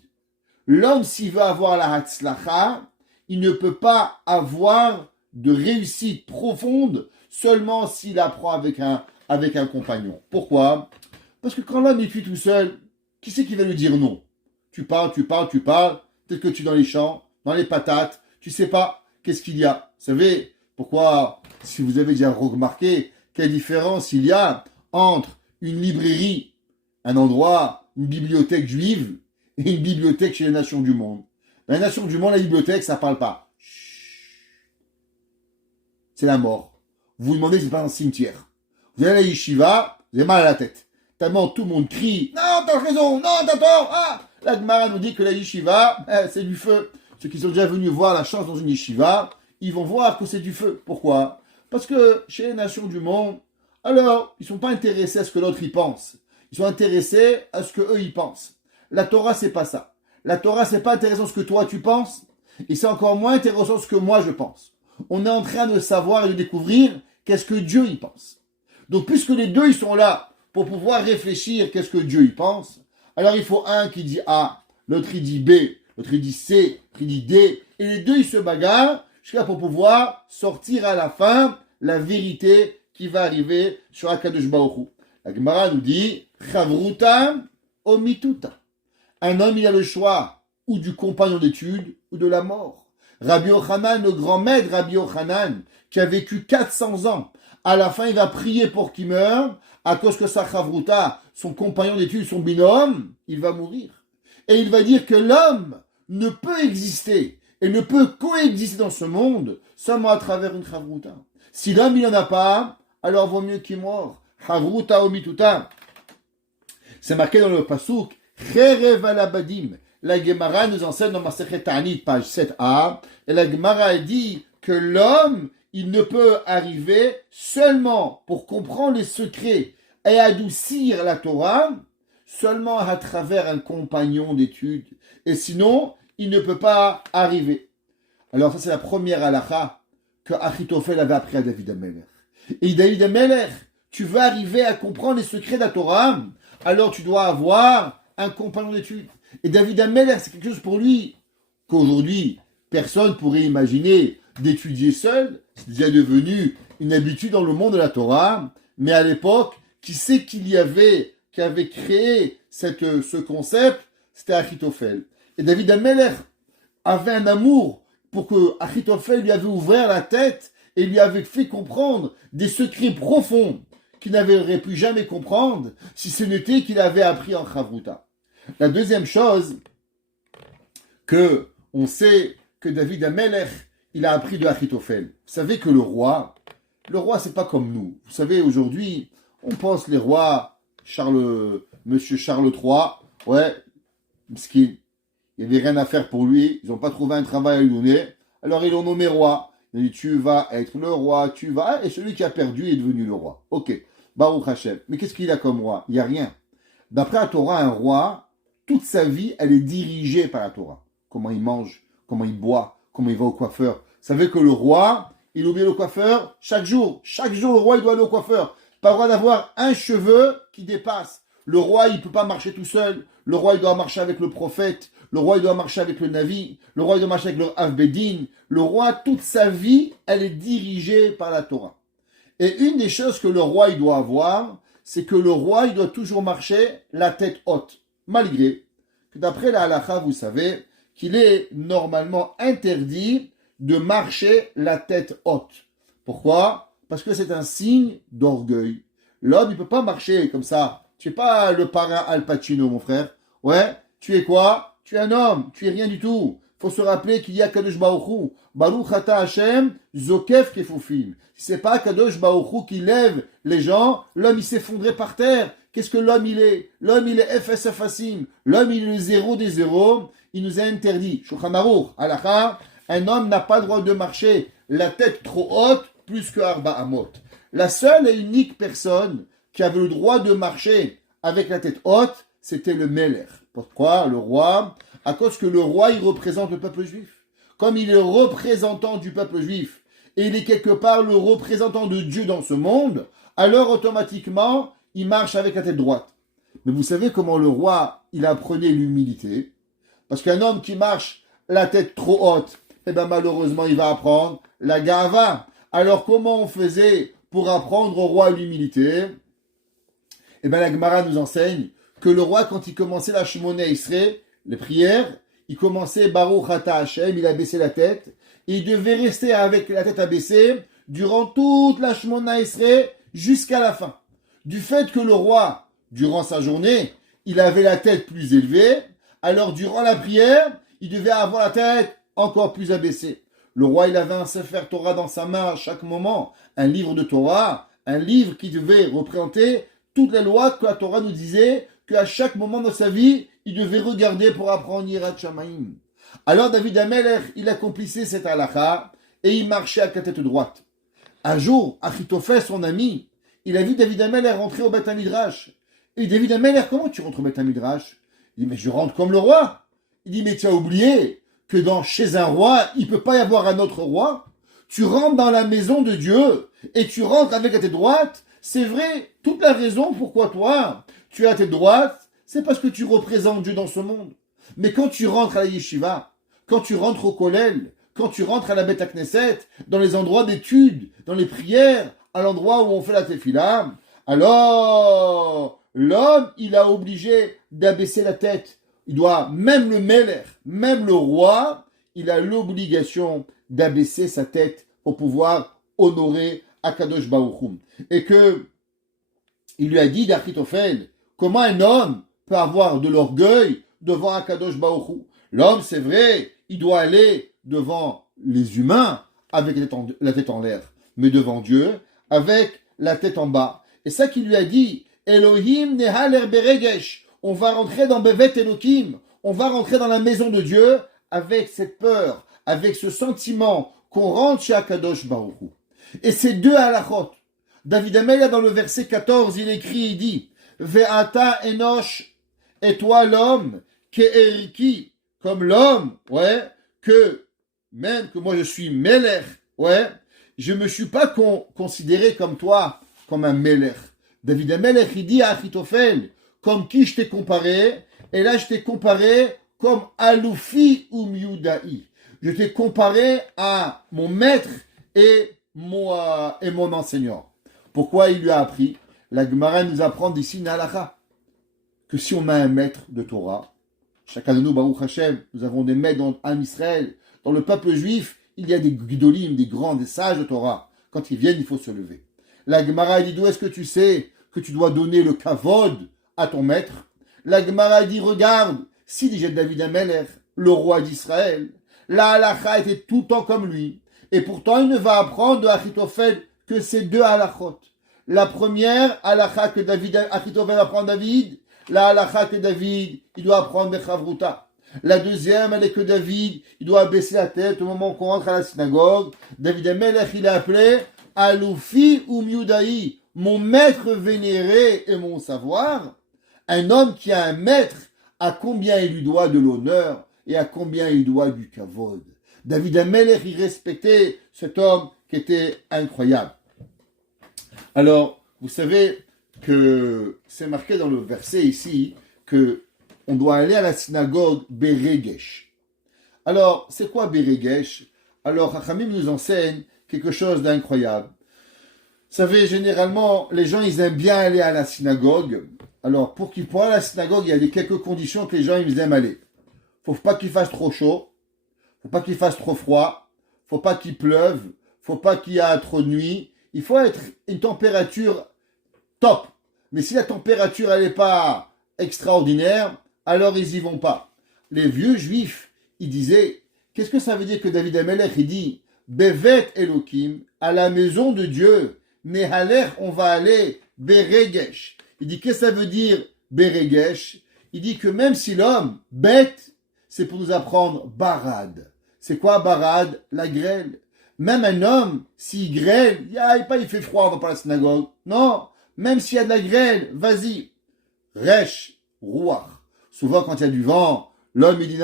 l'homme s'il veut avoir la hatzlacha, il ne peut pas avoir de réussite profonde seulement s'il apprend avec un compagnon. Pourquoi? Parce que quand l'homme étudie tout seul, qui c'est qui va lui dire non? Tu parles, peut-être que tu es dans les champs, dans les patates, tu sais pas qu'est-ce qu'il y a. Vous savez pourquoi, si vous avez déjà remarqué, quelle différence il y a entre une librairie, un endroit, une bibliothèque juive, et une bibliothèque chez les nations du monde. Dans les nations du monde, la bibliothèque, ça parle pas. C'est la mort. Vous vous demandez si c'est pas un cimetière. Vous allez à la yeshiva, vous avez mal à la tête. Tellement tout le monde crie, non, t'as raison, non, t'as tort, La Gemara nous dit que la yeshiva, c'est du feu. Ceux qui sont déjà venus voir la chance dans une yeshiva, ils vont voir que c'est du feu. Pourquoi? Parce que chez les nations du monde, alors, ils ne sont pas intéressés à ce que l'autre y pense. Ils sont intéressés à ce que eux ils pensent. La Torah, c'est pas ça. La Torah, c'est pas intéressant ce que toi tu penses, et c'est encore moins intéressant ce que moi je pense. On est en train de savoir et de découvrir qu'est-ce que Dieu y pense. Donc, puisque les deux ils sont là pour pouvoir réfléchir qu'est-ce que Dieu y pense, alors il faut un qui dit A, l'autre il dit B, l'autre il dit C, l'autre il dit D, et les deux ils se bagarrent jusqu'à pour pouvoir sortir à la fin la vérité qui va arriver sur Akadosh Baruch Hu. La Gemara nous dit Chavruta omituta. Un homme, il a le choix ou du compagnon d'études ou de la mort. Rabbi Yochanan, le grand maître Rabbi Yochanan, qui a vécu 400 ans, à la fin, il va prier pour qu'il meure, à cause que sa Chavruta, son compagnon d'études, son binôme, il va mourir. Et il va dire que l'homme ne peut exister et ne peut coexister dans ce monde seulement à travers une Chavruta. Si l'homme, il n'en a pas, alors vaut mieux qu'il meure. Chavruta omituta. C'est marqué dans le Pasuk, Cherev alabadim. La Gemara nous enseigne dans Masechet Ta'anit, page 7a, et la Gemara dit que l'homme, il ne peut arriver seulement pour comprendre les secrets et adoucir la Torah, seulement à travers un compagnon d'études. Et sinon, il ne peut pas arriver. Alors ça, c'est la première halakha que Achitophel avait appris à David Amelech. Et David Amelech, tu veux arriver à comprendre les secrets de la Torah, alors tu dois avoir un compagnon d'études. Et David Amelech, c'est quelque chose pour lui qu'aujourd'hui, personne pourrait imaginer d'étudier seul. C'est déjà devenu une habitude dans le monde de la Torah. Mais à l'époque, qui sait qui avait créé ce concept, c'était Achitophel. Et David Amelech avait un amour pour que Achitophel lui avait ouvert la tête et lui avait fait comprendre des secrets profonds qu'il n'aurait pu jamais comprendre si ce n'était qu'il avait appris en Chavruta. La deuxième chose que on sait que David Amelech, il a appris de Achitophel. Vous savez que le roi, c'est pas comme nous. Vous savez, aujourd'hui, on pense les rois, Monsieur Charles III, ouais, miskin, il n'y avait rien à faire pour lui, ils n'ont pas trouvé un travail à lui donner, alors ils l'ont nommé roi. Il a dit, tu vas être le roi, et celui qui a perdu est devenu le roi. Ok, Baruch Hashem. Mais qu'est-ce qu'il a comme roi? Il n'y a rien. D'après la Torah, un roi, toute sa vie, elle est dirigée par la Torah. Comment il mange, comment il boit, comment il va au coiffeur. Vous savez que le roi, il oublie le coiffeur chaque jour. Chaque jour, le roi, il doit aller au coiffeur. Pas le droit d'avoir un cheveu qui dépasse. Le roi, il ne peut pas marcher tout seul. Le roi, il doit marcher avec le prophète. Le roi, il doit marcher avec le Navi. Le roi, il doit marcher avec le Avbedin. Le roi, toute sa vie, elle est dirigée par la Torah. Et une des choses que le roi, il doit avoir, c'est que le roi, il doit toujours marcher la tête haute. Malgré que d'après la halakha, vous savez qu'il est normalement interdit de marcher la tête haute. Pourquoi? Parce que c'est un signe d'orgueil. L'homme, il ne peut pas marcher comme ça. Tu n'es pas le parrain Al Pacino, mon frère. Ouais, tu es quoi? Tu es un homme, tu es rien du tout. Il faut se rappeler qu'il y a Kadosh Baruch Hu. Baruch Ata Hashem, Zokef Kefufim. Si c'est pas Kadosh Baruch Hu qui lève les gens, l'homme il s'effondrait par terre. Qu'est-ce que l'homme il est? L'homme il est FS Fasim. L'homme il est le zéro des zéros. Il nous a interdit. Shulchan Aruch, halakha, un homme n'a pas le droit de marcher la tête trop haute plus que Arba Amot. La seule et unique personne qui avait le droit de marcher avec la tête haute, c'était le Melech. Pourquoi? Le roi. À cause que le roi, il représente le peuple juif. Comme il est représentant du peuple juif, et il est quelque part le représentant de Dieu dans ce monde, alors automatiquement, il marche avec la tête droite. Mais vous savez comment le roi, il apprenait l'humilité? Parce qu'un homme qui marche la tête trop haute, eh ben malheureusement, il va apprendre la gava. Alors comment on faisait pour apprendre au roi l'humilité? Eh ben la Gemara nous enseigne que le roi, quand il commençait la Shemona Esrei, les prières, il commençait Baruch Ata Hashem, il a baissé la tête, et il devait rester avec la tête abaissée durant toute la Shemona Esrei jusqu'à la fin. Du fait que le roi, durant sa journée, il avait la tête plus élevée, alors durant la prière, il devait avoir la tête encore plus abaissée. Le roi, il avait un Sefer Torah dans sa main à chaque moment, un livre de Torah, un livre qui devait représenter toutes les lois que la Torah nous disait qu'à chaque moment de sa vie, il devait regarder pour apprendre Yirat Shamayim. Alors David Amelech, il accomplissait cette halakha et il marchait avec la tête droite. Un jour, Achitophel, son ami, il a vu David Amelech rentrer au Beth Midrash. Et David Ameller, comment tu rentres au Beth Midrash? Il dit, mais je rentre comme le roi. Il dit, mais tu as oublié que chez un roi, il ne peut pas y avoir un autre roi. Tu rentres dans la maison de Dieu et tu rentres avec la tête droite. C'est vrai, toute la raison pourquoi toi, tu as la tête droite, c'est parce que tu représentes Dieu dans ce monde. Mais quand tu rentres à la yeshiva, quand tu rentres au kollel, quand tu rentres à la Beth Knesset, dans les endroits d'études, dans les prières, à l'endroit où on fait la tefila, alors l'homme, il a obligé d'abaisser la tête. Il doit, même le Meller, même le roi, il a l'obligation d'abaisser sa tête pour pouvoir honorer Akadosh Baruch Hu. Et que il lui a dit d'Achitophel, comment un homme peut avoir de l'orgueil devant Akadosh Baruch Hu? L'homme, c'est vrai, il doit aller devant les humains avec la tête en l'air, mais devant Dieu avec la tête en bas. Et ça qu'il lui a dit, Elohim nehaler beregesh, on va rentrer dans Bevet Elohim, on va rentrer dans la maison de Dieu avec cette peur, avec ce sentiment qu'on rentre chez Akadosh Baruch Hu. Et ces deux halachot, David Amelia dans le verset 14, il écrit, il dit, Ve'ata enosh, et toi l'homme, ke'eriki, comme l'homme, ouais, que même que moi je suis Meler, ouais, je me suis pas considéré comme toi, comme un Meler. David Ameler, il dit à Achitophel, comme qui je t'ai comparé, et là je t'ai comparé comme Aloufi ou Miudaï. Je t'ai comparé à mon maître et mon enseignant. Pourquoi il lui a appris? La Gemara nous apprend d'ici une halakha, que si on a un maître de Torah, chacun de nous, Baruch Hashem, nous avons des maîtres dans Am Israël, dans le peuple juif, il y a des guidolim, des grands, des sages de Torah. Quand ils viennent, il faut se lever. La Gemara dit, d'où est-ce que tu sais que tu dois donner le kavod à ton maître? La Gemara dit, regarde, si déjà David Ameler, le roi d'Israël, la halakha était tout le temps comme lui, et pourtant il ne va apprendre de Achitophel que ces deux halachot. La première halakha que Achitophel apprend à David, la halakha que David, il doit apprendre Bechavruta. La deuxième, elle est que David, il doit baisser la tête au moment qu'on rentre à la synagogue. David Amelech, il a appelé Aloufi ou Miudaï, mon maître vénéré et mon savoir. Un homme qui a un maître, à combien il lui doit de l'honneur et à combien il doit du kavod. David Amelech, il respectait cet homme qui était incroyable. Alors, vous savez que c'est marqué dans le verset ici que on doit aller à la synagogue Beregesh. Alors, c'est quoi Beregesh? Alors, Chachamim nous enseigne quelque chose d'incroyable. Vous savez, généralement, les gens, ils aiment bien aller à la synagogue. Alors, pour qu'ils puissent aller à la synagogue, il y a quelques conditions que les gens, ils aiment aller. Faut pas qu'il fasse trop chaud. Faut pas qu'il fasse trop froid. Faut pas qu'il pleuve. Faut pas qu'il y ait trop de nuit. Il faut être une température top. Mais si la température, elle n'est pas extraordinaire, alors ils y vont pas. Les vieux juifs, ils disaient, qu'est-ce que ça veut dire que David Amelech, il dit, Bevet Elohim, à la maison de Dieu, Nehalech, on va aller, Beregesh. Il dit, qu'est-ce que ça veut dire, Beregesh? Il dit que même si l'homme, bête, c'est pour nous apprendre Barad. C'est quoi Barad? La grêle. Même un homme, s'il grêle, il fait froid, on va pas à la synagogue. Non, même s'il y a de la grêle, vas-y. Resh, Rouach. Souvent, quand il y a du vent, l'homme, il dit,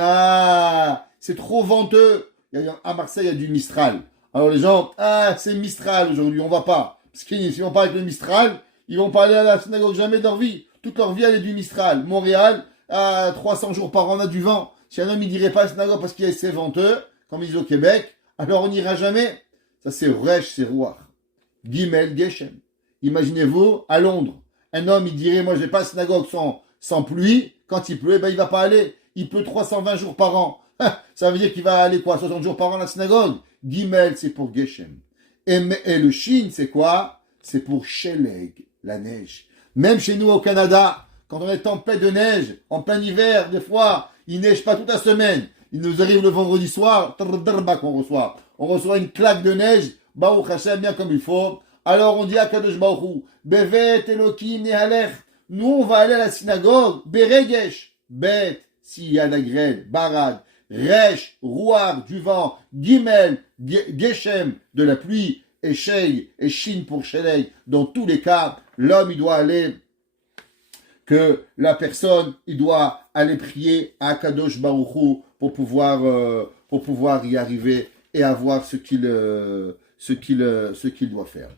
c'est trop venteux. À Marseille, il y a du Mistral. Alors les gens, c'est Mistral aujourd'hui, on va pas. Parce qu'ils ne vont pas avec le Mistral, ils vont pas aller à la synagogue jamais de leur vie. Toute leur vie, elle est du Mistral. Montréal, 300 jours par an, on a du vent. Si un homme, il dirait pas à la synagogue parce qu'il y a c'est venteux, comme ils disent au Québec, alors on n'ira jamais. Ça, c'est Resh, c'est Rouach. Gimel, Geshem. Imaginez-vous, à Londres, un homme, il dirait, moi, je vais pas à la synagogue sans pluie. Quand il pleut, il va pas aller. Il pleut 320 jours par an. Ça veut dire qu'il va aller quoi, 60 jours par an à la synagogue? Gimel, c'est pour Geshem. Et le Shin, c'est quoi? C'est pour Sheleg, la neige. Même chez nous au Canada, quand on est tempête de neige, en plein hiver, des fois, il neige pas toute la semaine. Il nous arrive le vendredi soir, qu'on reçoit. On reçoit une claque de neige, Baruch Hashem, bien comme il faut. Alors on dit à Kadosh Baruch Hu, Bevet Elohim Nehalech. Nous, on va aller à la synagogue, Beregesh, Bet, s'il y a la grêle, Barad, Resh, Rouar, du vent, Gimel, Geshem, de la pluie, et Shei, et Shin pour Shelei. Dans tous les cas, l'homme, il doit aller que la personne, il doit aller prier à Kadosh Baruch Hu pour pouvoir y arriver et avoir ce qu'il doit faire.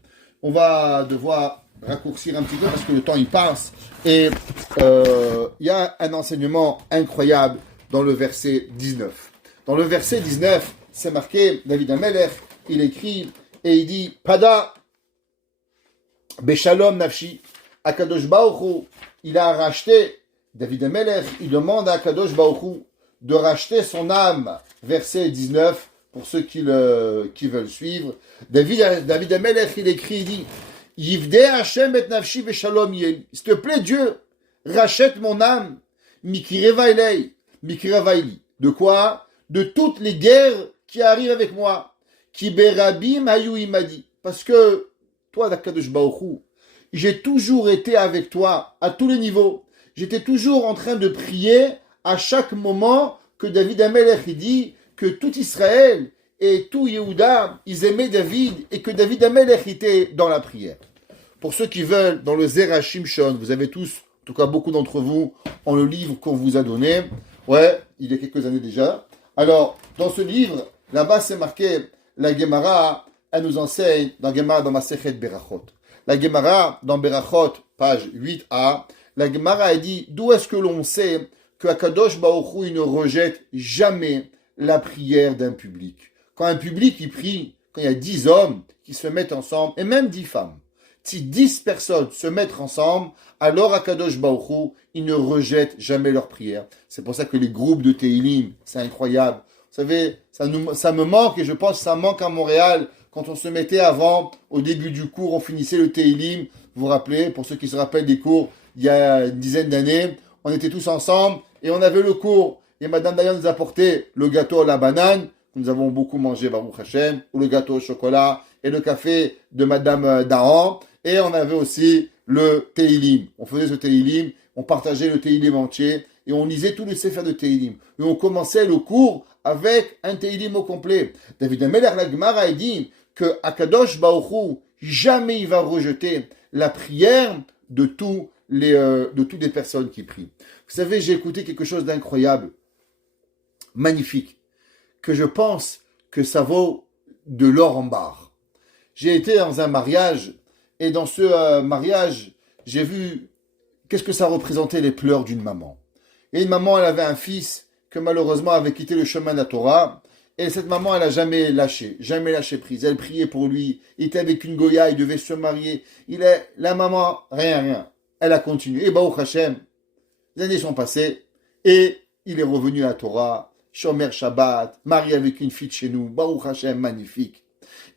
On va devoir raccourcir un petit peu parce que le temps il passe et il y a un enseignement incroyable dans le verset 19. Dans le verset 19, c'est marqué, David Amelech, il écrit et il dit Pada Beshalom Nafshi, Akadosh Baruch Hu, il a racheté, David Amelech, il demande à Akadosh Baruch Hu de racheter son âme, verset 19, pour ceux qui veulent suivre. David Amelech, il écrit, il dit Yivde Hashem et Nafshi Beshalom Yel. S'il te plaît, Dieu, rachète mon âme, Mikireva Elei, Mikireva Eli. De quoi? De toutes les guerres qui arrivent avec moi. Kiberabim Hayu Imadi. Parce que, toi, Akadosh Baruch Hu, j'ai toujours été avec toi à tous les niveaux. J'étais toujours en train de prier à chaque moment que David Amelech dit que tout Israël et tout Yehuda, ils aimaient David et que David Amelech était dans la prière. Pour ceux qui veulent, dans le Zerachim Shon, vous avez tous, en tout cas beaucoup d'entre vous, en le livre qu'on vous a donné. Ouais, il y a quelques années déjà. Alors, dans ce livre, là-bas c'est marqué, la Gemara, elle nous enseigne, dans Gemara, dans Masechet Berachot. La Gemara, dans Berachot, page 8a, la Gemara a dit, d'où est-ce que l'on sait que Akadosh Baruch Hu, il ne rejette jamais la prière d'un public. Quand un public, il prie, quand il y a 10 hommes qui se mettent ensemble, et même 10 femmes, si 10 personnes se mettent ensemble, alors Akadosh Baruch Hu, il ne rejette jamais leur prière. C'est pour ça que les groupes de Teilim, c'est incroyable. Vous savez, ça me manque, et je pense que ça manque à Montréal, quand on se mettait avant, au début du cours, on finissait le Teilim. Vous vous rappelez, pour ceux qui se rappellent des cours, il y a une dizaine d'années, on était tous ensemble, et on avait le cours. Et Madame Dayan nous apportait le gâteau à la banane, que nous avons beaucoup mangé, Baruch Hashem, ou le gâteau au chocolat, et le café de Madame Dahan. Et on avait aussi le Teilim. On faisait ce Teilim, on partageait le Teilim entier, et on lisait tous les Sefer de Teilim. Et on commençait le cours avec un Teilim au complet. David Amelech, la Gemara, a dit que Akadosh Baruch Hu, jamais il va rejeter la prière de toutes les personnes qui prient. Vous savez, j'ai écouté quelque chose d'incroyable, magnifique, que je pense que ça vaut de l'or en barre. J'ai été dans un mariage, et dans ce mariage, j'ai vu qu'est-ce que ça représentait les pleurs d'une maman. Et une maman, elle avait un fils que malheureusement avait quitté le chemin de la Torah, et cette maman, elle n'a jamais lâché prise. Elle priait pour lui, il était avec une goya, il devait se marier. La maman, rien. Elle a continué. Et Baruch Hashem, les années sont passées, et il est revenu à la Torah, Shomer Shabbat, marié avec une fille de chez nous, Baruch Hashem, magnifique.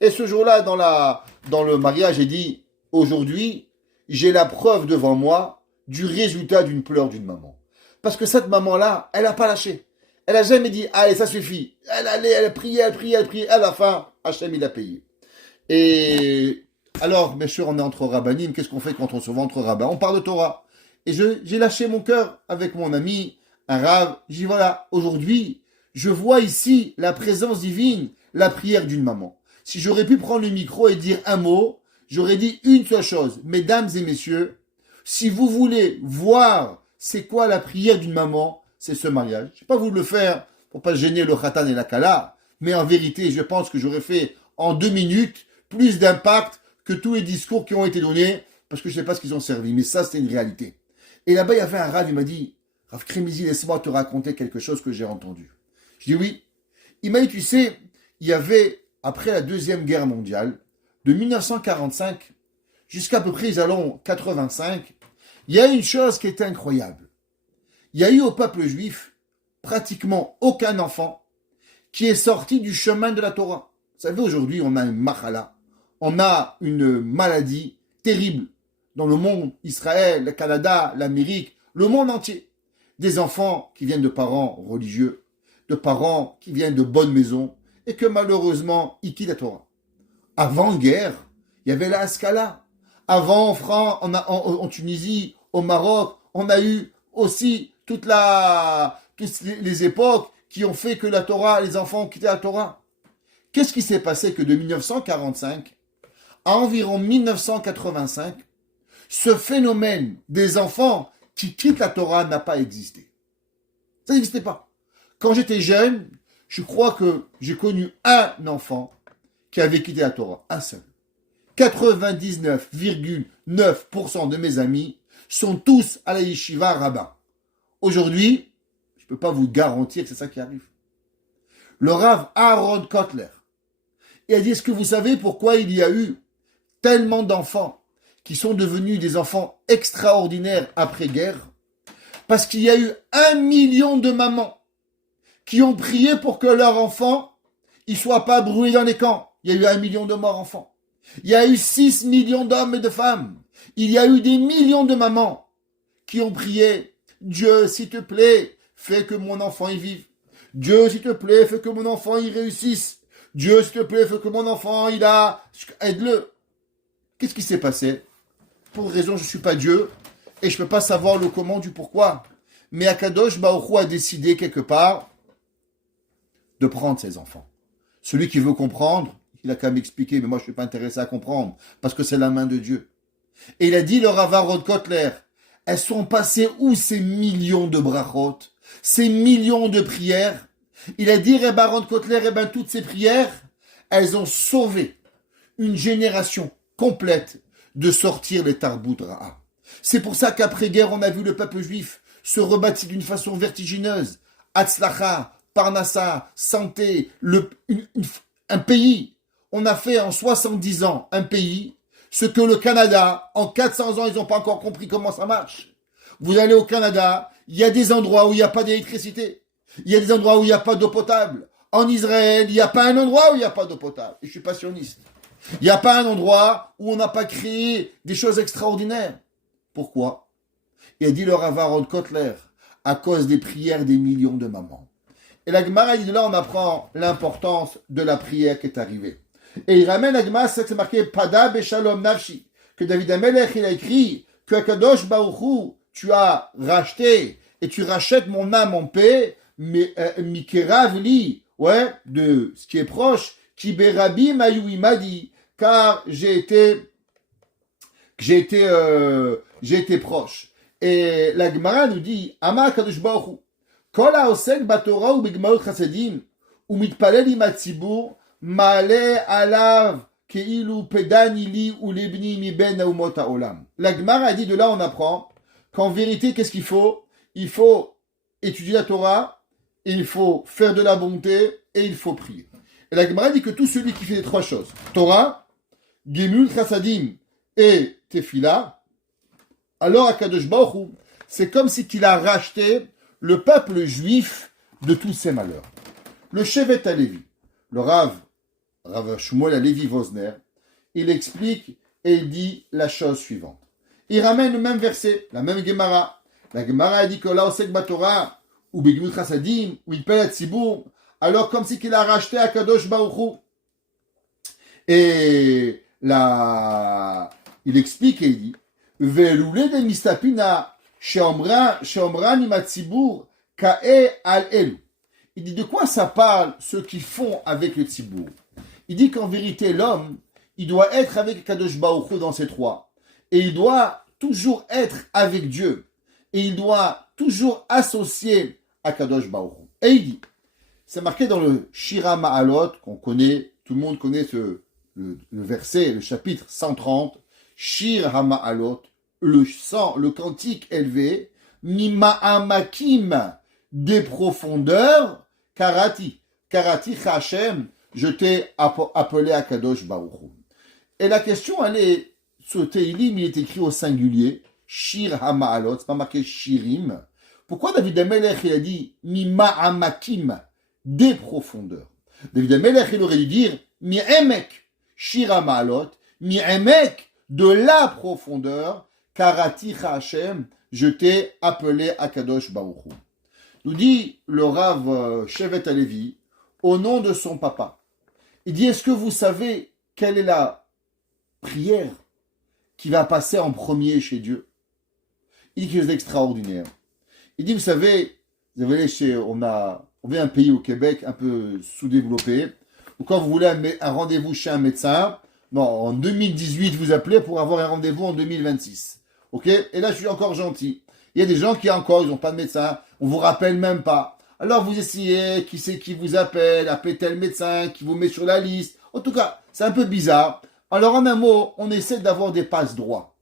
Et ce jour-là, dans le mariage, j'ai dit, aujourd'hui, j'ai la preuve devant moi du résultat d'une pleure d'une maman. Parce que cette maman-là, elle n'a pas lâché. Elle n'a jamais dit, allez, ça suffit. Elle priait. À la fin, Hachem, il a payé. Et alors, bien sûr, on est entre rabbinim. Qu'est-ce qu'on fait quand on se voit entre rabbins? On parle de Torah. Et j'ai lâché mon cœur avec mon ami, un rave. J'ai dit, voilà, aujourd'hui, je vois ici la présence divine, la prière d'une maman. Si j'aurais pu prendre le micro et dire un mot, j'aurais dit une seule chose. Mesdames et messieurs, si vous voulez voir c'est quoi la prière d'une maman, c'est ce mariage. Je n'ai pas voulu le faire pour pas gêner le khatan et la kala, mais en vérité, je pense que j'aurais fait en 2 minutes plus d'impact que tous les discours qui ont été donnés, parce que je ne sais pas ce qu'ils ont servi. Mais ça, c'est une réalité. Et là-bas, il y avait un Rav, il m'a dit, Rav Kremizi, laisse-moi te raconter quelque chose que j'ai entendu. Je dis oui. Il m'a dit, tu sais, il y avait, après la Deuxième Guerre mondiale, de 1945 jusqu'à peu près, allons, 85, il y a une chose qui était incroyable. Il y a eu au peuple juif pratiquement aucun enfant qui est sorti du chemin de la Torah. Vous savez, aujourd'hui, on a une machala, on a une maladie terrible dans le monde, Israël, le Canada, l'Amérique, le monde entier. Des enfants qui viennent de parents religieux, de parents qui viennent de bonnes maisons, et que malheureusement, ils quittent la Torah. Avant-guerre, il y avait la Haskalah. Avant, en France, en Tunisie, au Maroc, on a eu aussi toutes les époques qui ont fait que la Torah, les enfants ont quitté la Torah. Qu'est-ce qui s'est passé que de 1945 à environ 1985, ce phénomène des enfants qui quitte la Torah n'a pas existé. Ça n'existait pas. Quand j'étais jeune, je crois que j'ai connu un enfant qui avait quitté la Torah, un seul. 99,9% de mes amis sont tous à la yeshiva rabbin. Aujourd'hui, je ne peux pas vous garantir que c'est ça qui arrive. Le Rav Aaron Kotler, il a dit, est-ce que vous savez pourquoi il y a eu tellement d'enfants qui sont devenus des enfants extraordinaires après-guerre? Parce qu'il y a eu 1 million de mamans qui ont prié pour que leur enfant ne soit pas brûlé dans les camps. Il y a eu 1 million de morts enfants. Il y a eu 6 millions d'hommes et de femmes. Il y a eu des millions de mamans qui ont prié. Dieu, s'il te plaît, fais que mon enfant y vive. Dieu, s'il te plaît, fais que mon enfant y réussisse. Dieu, s'il te plaît, fais que mon enfant, aide-le. Qu'est-ce qui s'est passé? Pour raison, je ne suis pas Dieu et je ne peux pas savoir le comment du pourquoi. Mais Akadosh Baruch Hu a décidé quelque part de prendre ses enfants. Celui qui veut comprendre, il a qu'à m'expliquer, mais moi je ne suis pas intéressé à comprendre, parce que c'est la main de Dieu. Et il a dit, le Rav Aaron Kotler, elles sont passées où ces millions de brachot, ces millions de prières? Il a dit, Rav Aaron Kotler, toutes ces prières, elles ont sauvé une génération complète de sortir les Tarbout Ra'a. C'est pour ça qu'après-guerre, on a vu le peuple juif se rebâtir d'une façon vertigineuse. Hatzlacha, Parnassa, santé, un pays. On a fait en 70 ans un pays, ce que le Canada, en 400 ans, ils n'ont pas encore compris comment ça marche. Vous allez au Canada, il y a des endroits où il n'y a pas d'électricité. Il y a des endroits où il n'y a pas d'eau potable. En Israël, il n'y a pas un endroit où il n'y a pas d'eau potable. Et je suis passionniste. Il n'y a pas un endroit où on n'a pas créé des choses extraordinaires. Pourquoi? Il a dit le Rav Aaron Kotler, à cause des prières des millions de mamans. Et la Gemara dit, là on apprend l'importance de la prière qui est arrivée. Et il ramène la Gemara, c'est marqué Pada Beshalom Nafshi, que David Amelech il a écrit que Akadosh Baruch Hu, tu as racheté et tu rachètes mon âme en paix, mais Mikeravli, ouais, de ce qui est proche, Kiberabi Mayui Madi, car j'ai été proche. Et la Gemara nous dit, Ama Akadosh Baruch Hu, Kol haosek batorah ubegmaot chasedim umitpalel im hatzibur ma'aleh alav keilu pedani li ulibni miben haumot haolam. La Gemara dit de là on apprend qu'en vérité qu'est-ce qu'il faut? Il faut étudier la Torah, il faut faire de la bonté et il faut prier. Et la Gemara dit que tout celui qui fait les trois choses, Torah, Gemul Chasadim et Tefila, alors Akadosh Baruch Hu, c'est comme si qu'il a racheté le peuple juif de tous ses malheurs. Le Shevet HaLevi, le Rav Shmuel HaLevi Vosner, il explique et il dit la chose suivante. Il ramène le même verset, la même Gemara. La Gemara dit que là, Osek Batorah, ou Begimut Chasadim, ou il pèle Tzibour, alors comme si qu'il a racheté Akadosh Baruch Hu. Et là, il explique et il dit, Ve'eloulé de mistapina, Sheomran imatzibur kae al elu. Il dit de quoi ça parle ceux qui font avec le tzibour. Il dit qu'en vérité l'homme, il doit être avec Kadosh Baruch Hu dans ces trois. Et il doit toujours être avec Dieu. Et il doit toujours associer à Kadosh Baruch Hu. Et il dit, c'est marqué dans le Shira Ma'alot, qu'on connaît, tout le monde connaît le verset, le chapitre 130, Shir HaMa'alot, le cantique élevé, Mima'amakim, des profondeurs, Karati Hashem, je t'ai appelé à Kadosh Baruch Hu. Et la question, elle est, ce Teilim, il est écrit au singulier, Shir HaMa'alot, c'est pas marqué Shirim. Pourquoi David Amelech, il a dit Mima'amakim, des profondeurs? David Amelech, il aurait dû dire Mi'emek, Shir HaMa'alot, Mi'emek, de la profondeur, Karati Hashem, je t'ai appelé à Kadosh Baruch Hu. Nous dit le Rav Shevet HaLevi, au nom de son papa. Il dit, est-ce que vous savez quelle est la prière qui va passer en premier chez Dieu? Il dit quelque chose d'extraordinaire. Il dit, vous savez, on vient un pays au Québec un peu sous-développé, où quand vous voulez un rendez-vous chez un médecin, non, en 2018, vous appelez pour avoir un rendez-vous en 2026. Ok? Et là, je suis encore gentil. Il y a des gens qui encore, ils n'ont pas de médecin, on vous rappelle même pas. Alors vous essayez, qui c'est qui vous appelle, appelez tel médecin, qui vous met sur la liste. En tout cas, c'est un peu bizarre. Alors en un mot, on essaie d'avoir des passes droits.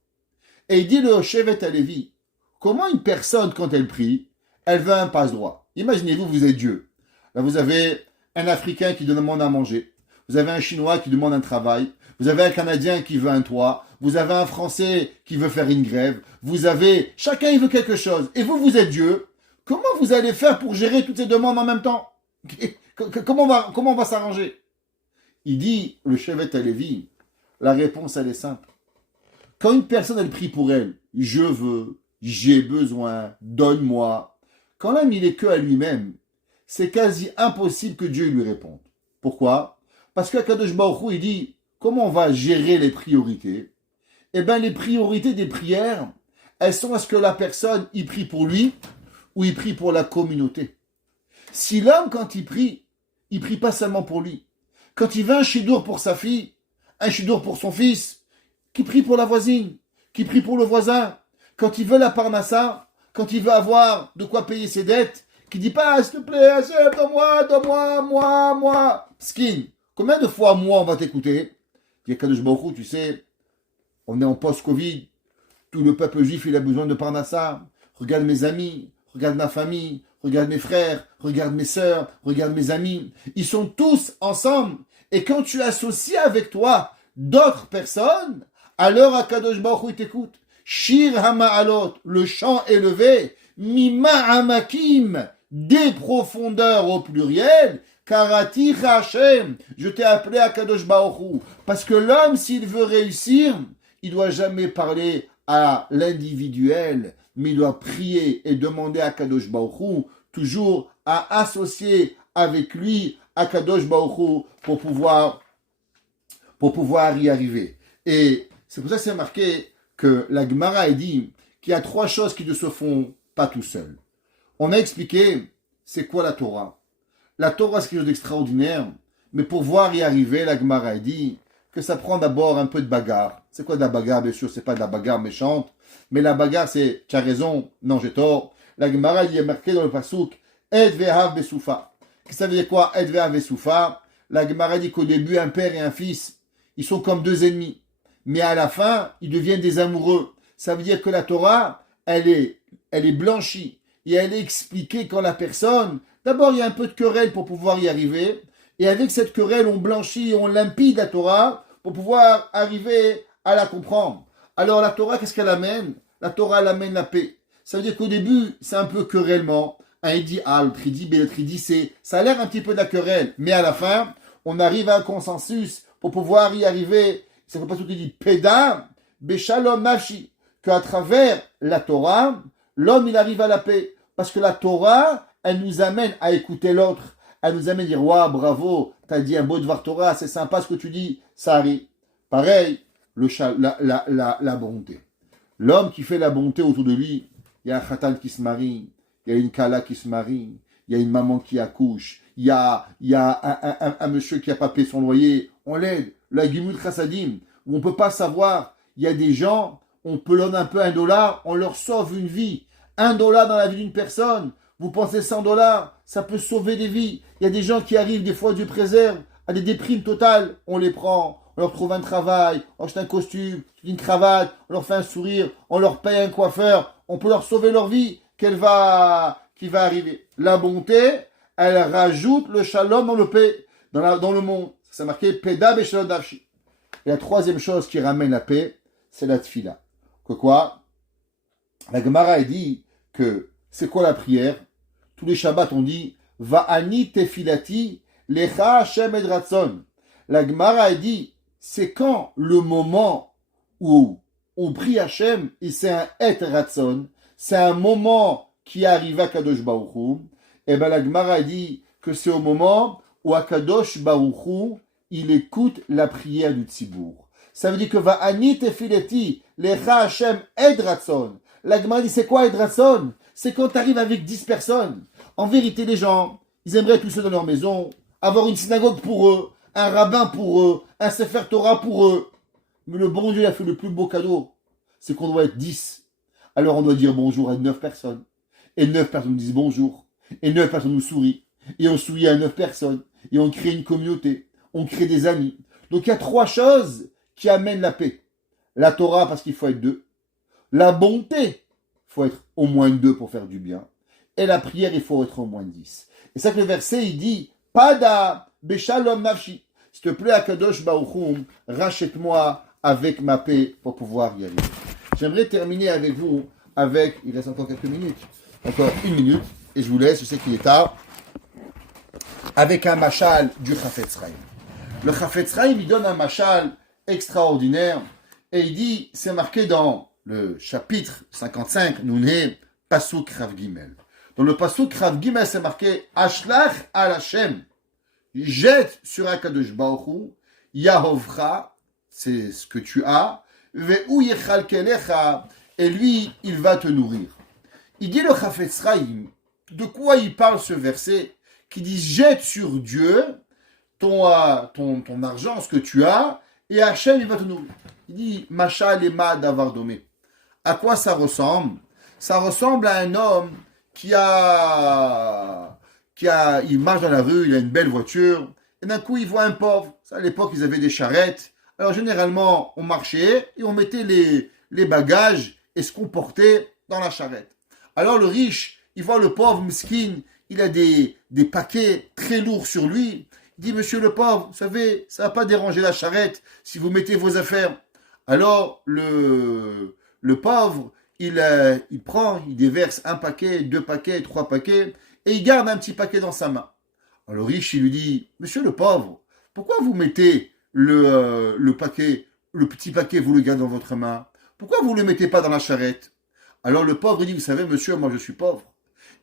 Et il dit le Shevet Halevi, comment une personne, quand elle prie, elle veut un passe droit? Imaginez-vous, vous êtes Dieu. Là, vous avez un Africain qui demande à manger. Vous avez un Chinois qui demande un travail. Vous avez un Canadien qui veut un toit. Vous avez un Français qui veut faire une grève. Vous avez... Chacun, il veut quelque chose. Et vous, vous êtes Dieu. Comment vous allez faire pour gérer toutes ces demandes en même temps? Comment on va s'arranger? Il dit, le Shevet Halevi, la réponse, elle est simple. Quand une personne, elle prie pour elle, je veux, j'ai besoin, donne-moi. Quand l'homme, il est que à lui-même, c'est quasi impossible que Dieu lui réponde. Pourquoi? Parce qu'Akadosh Baruch Hu, il dit, comment on va gérer les priorités? Eh bien, les priorités des prières, elles sont à ce que la personne, il prie pour lui ou il prie pour la communauté. Si l'homme, quand il prie pas seulement pour lui. Quand il veut un chidour pour sa fille, un chidour pour son fils, qui prie pour la voisine, qui prie pour le voisin, quand il veut la parnassa, quand il veut avoir de quoi payer ses dettes, qui dit pas, s'il te plaît, Hachem, donne-moi, moi. Skin, combien de fois, moi, on va t'écouter? Il y a Kadosh Baruch Hu, tu sais, on est en post-Covid, tout le peuple juif, il a besoin de parnassa. Regarde mes amis, regarde ma famille, regarde mes frères, regarde mes sœurs, regarde mes amis. Ils sont tous ensemble. Et quand tu associes avec toi d'autres personnes, alors Akadosh Baruch Hu t'écoute. Shir Hama'alot, le chant élevé, Mima Hamakim, des profondeurs au pluriel, Karati Hashem, je t'ai appelé Akadosh Baruch Hu. Parce que l'homme, s'il veut réussir, il doit jamais parler à l'individuel, mais il doit prier et demander à Akadosh Baruch Hu, toujours à associer avec lui Akadosh Baruch Hu pour pouvoir y arriver. Et c'est pour ça que c'est marqué que la Gemara a dit qu'il y a trois choses qui ne se font pas tout seul. On a expliqué c'est quoi la Torah. La Torah, c'est quelque chose d'extraordinaire, mais pour voir y arriver, la Gemara a dit que ça prend d'abord un peu de bagarre. C'est quoi de la bagarre? Bien sûr, c'est pas de la bagarre méchante, mais la bagarre, c'est tu as raison, non, j'ai tort. La Gemara, il y a marqué dans le pasuk Et ve'av besoufa. Ça veut dire quoi? Et ve'av besoufa. La Gemara dit qu'au début, un père et un fils, ils sont comme deux ennemis. Mais à la fin, ils deviennent des amoureux. Ça veut dire que la Torah, elle est blanchie. Et elle est expliquée quand la personne... D'abord, il y a un peu de querelle pour pouvoir y arriver. Et avec cette querelle, on blanchit, on limpide la Torah pour pouvoir arriver à la comprendre. Alors la Torah, qu'est-ce qu'elle amène? La Torah, elle amène la paix. Ça veut dire qu'au début, c'est un peu querellement. Un il dit A, l'autre il dit B, l'autre il dit C. Ça a l'air un petit peu de la querelle. Mais à la fin, on arrive à un consensus pour pouvoir y arriver. C'est pas tout qui dit Peda, Beshalom Nafshi. Qu'à travers la Torah, l'homme, il arrive à la paix. Parce que la Torah, elle nous amène à écouter l'autre. Elle nous amène à dire, waouh, bravo, t'as dit un beau devoir Torah, c'est sympa ce que tu dis, ça arrive. Pareil, la bonté. L'homme qui fait la bonté autour de lui, il y a un khatan qui se marie, il y a une kala qui se marie, il y a une maman qui accouche, il y a un monsieur qui a pas payé son loyer, on l'aide. La Gimut Chassadim, où on peut pas savoir, il y a des gens, on peut leur donner un peu $1, on leur sauve une vie. $1 dans la vie d'une personne, vous pensez $100, ça peut sauver des vies. Il y a des gens qui arrivent, des fois Dieu préserve, à des déprimes totales. On les prend, on leur trouve un travail, on achète un costume, une cravate, on leur fait un sourire, on leur paye un coiffeur, on peut leur sauver leur vie qui va arriver. La bonté, elle rajoute le shalom dans le paix, dans le monde. C'est marqué Peda Beshalom Davshi. Et la troisième chose qui ramène la paix, c'est la tfila. Que quoi? La Gemara dit que c'est quoi la prière? Tous les Shabbats on dit Va'ani tefilati lecha Hashem et ratson. La Gemara dit c'est quand le moment où on prie Hashem et c'est un et ratson, c'est un moment qui arrive à Kadosh Baruch Hu. Et ben la Gemara dit que c'est au moment où Kadosh Baruch Hu il écoute la prière du Tzibour. Ça veut dire que Va'ani tefilati lecha Hashem et ratson. La Gemara dit c'est quoi Edratson? C'est quand tu arrives avec 10 personnes. En vérité, les gens, ils aimeraient tous ceux dans leur maison, avoir une synagogue pour eux, un rabbin pour eux, un Sefer Torah pour eux. Mais le bon Dieu a fait le plus beau cadeau. C'est qu'on doit être 10. alors on doit dire bonjour à 9 personnes. Et 9 personnes nous disent bonjour. Et 9 personnes nous sourient. Et on sourit à 9 personnes. Et on crée une communauté. On crée des amis. Donc il y a 3 choses qui amènent la paix. La Torah, parce qu'il faut être 2. La bonté, il faut être au moins 2 pour faire du bien. Et la prière, il faut être au moins 10. Et ça que le verset, il dit, Pada, Beshalom Nafshi. S'il te plaît, Akadosh Baruch rachète-moi avec ma paix pour pouvoir y aller. J'aimerais terminer avec vous, il reste encore quelques minutes, encore 1 minute, et je vous laisse, je sais qu'il est tard, avec un machal du Chafetz Chaim. Le Chafetz Chaim, il donne un machal extraordinaire, et il dit, c'est marqué dans le chapitre 55, Nouné, Pasuk Rav Gimel. Dans le Pasuk Rav Gimel, c'est marqué, Ashlach al Hashem, jette sur Akadosh Baruch Hu, Yahovcha, c'est ce que tu as, Ve'u yechal kelecha, et lui, il va te nourrir. Il dit le Chafetz Chaim, de quoi il parle ce verset, qui dit jette sur Dieu ton argent, ce que tu as, et Hachem, il va te nourrir. Il dit, Machal ema davar domé. À quoi ça ressemble? Ça ressemble à un homme il marche dans la rue, il a une belle voiture, et d'un coup, il voit un pauvre. Ça, à l'époque, ils avaient des charrettes. Alors, généralement, on marchait et on mettait les bagages et ce qu'on portait dans la charrette. Alors, le riche, il voit le pauvre, miskin, il a des paquets très lourds sur lui. Il dit, monsieur le pauvre, vous savez, ça ne va pas déranger la charrette si vous mettez vos affaires. Alors, le pauvre, il déverse 1 paquet, 2 paquets, 3 paquets, et il garde un petit paquet dans sa main. Alors, le riche, il lui dit, monsieur le pauvre, pourquoi vous mettez le petit paquet, vous le gardez dans votre main? Pourquoi vous ne le mettez pas dans la charrette? Alors, le pauvre, il dit, vous savez, monsieur, moi, je suis pauvre.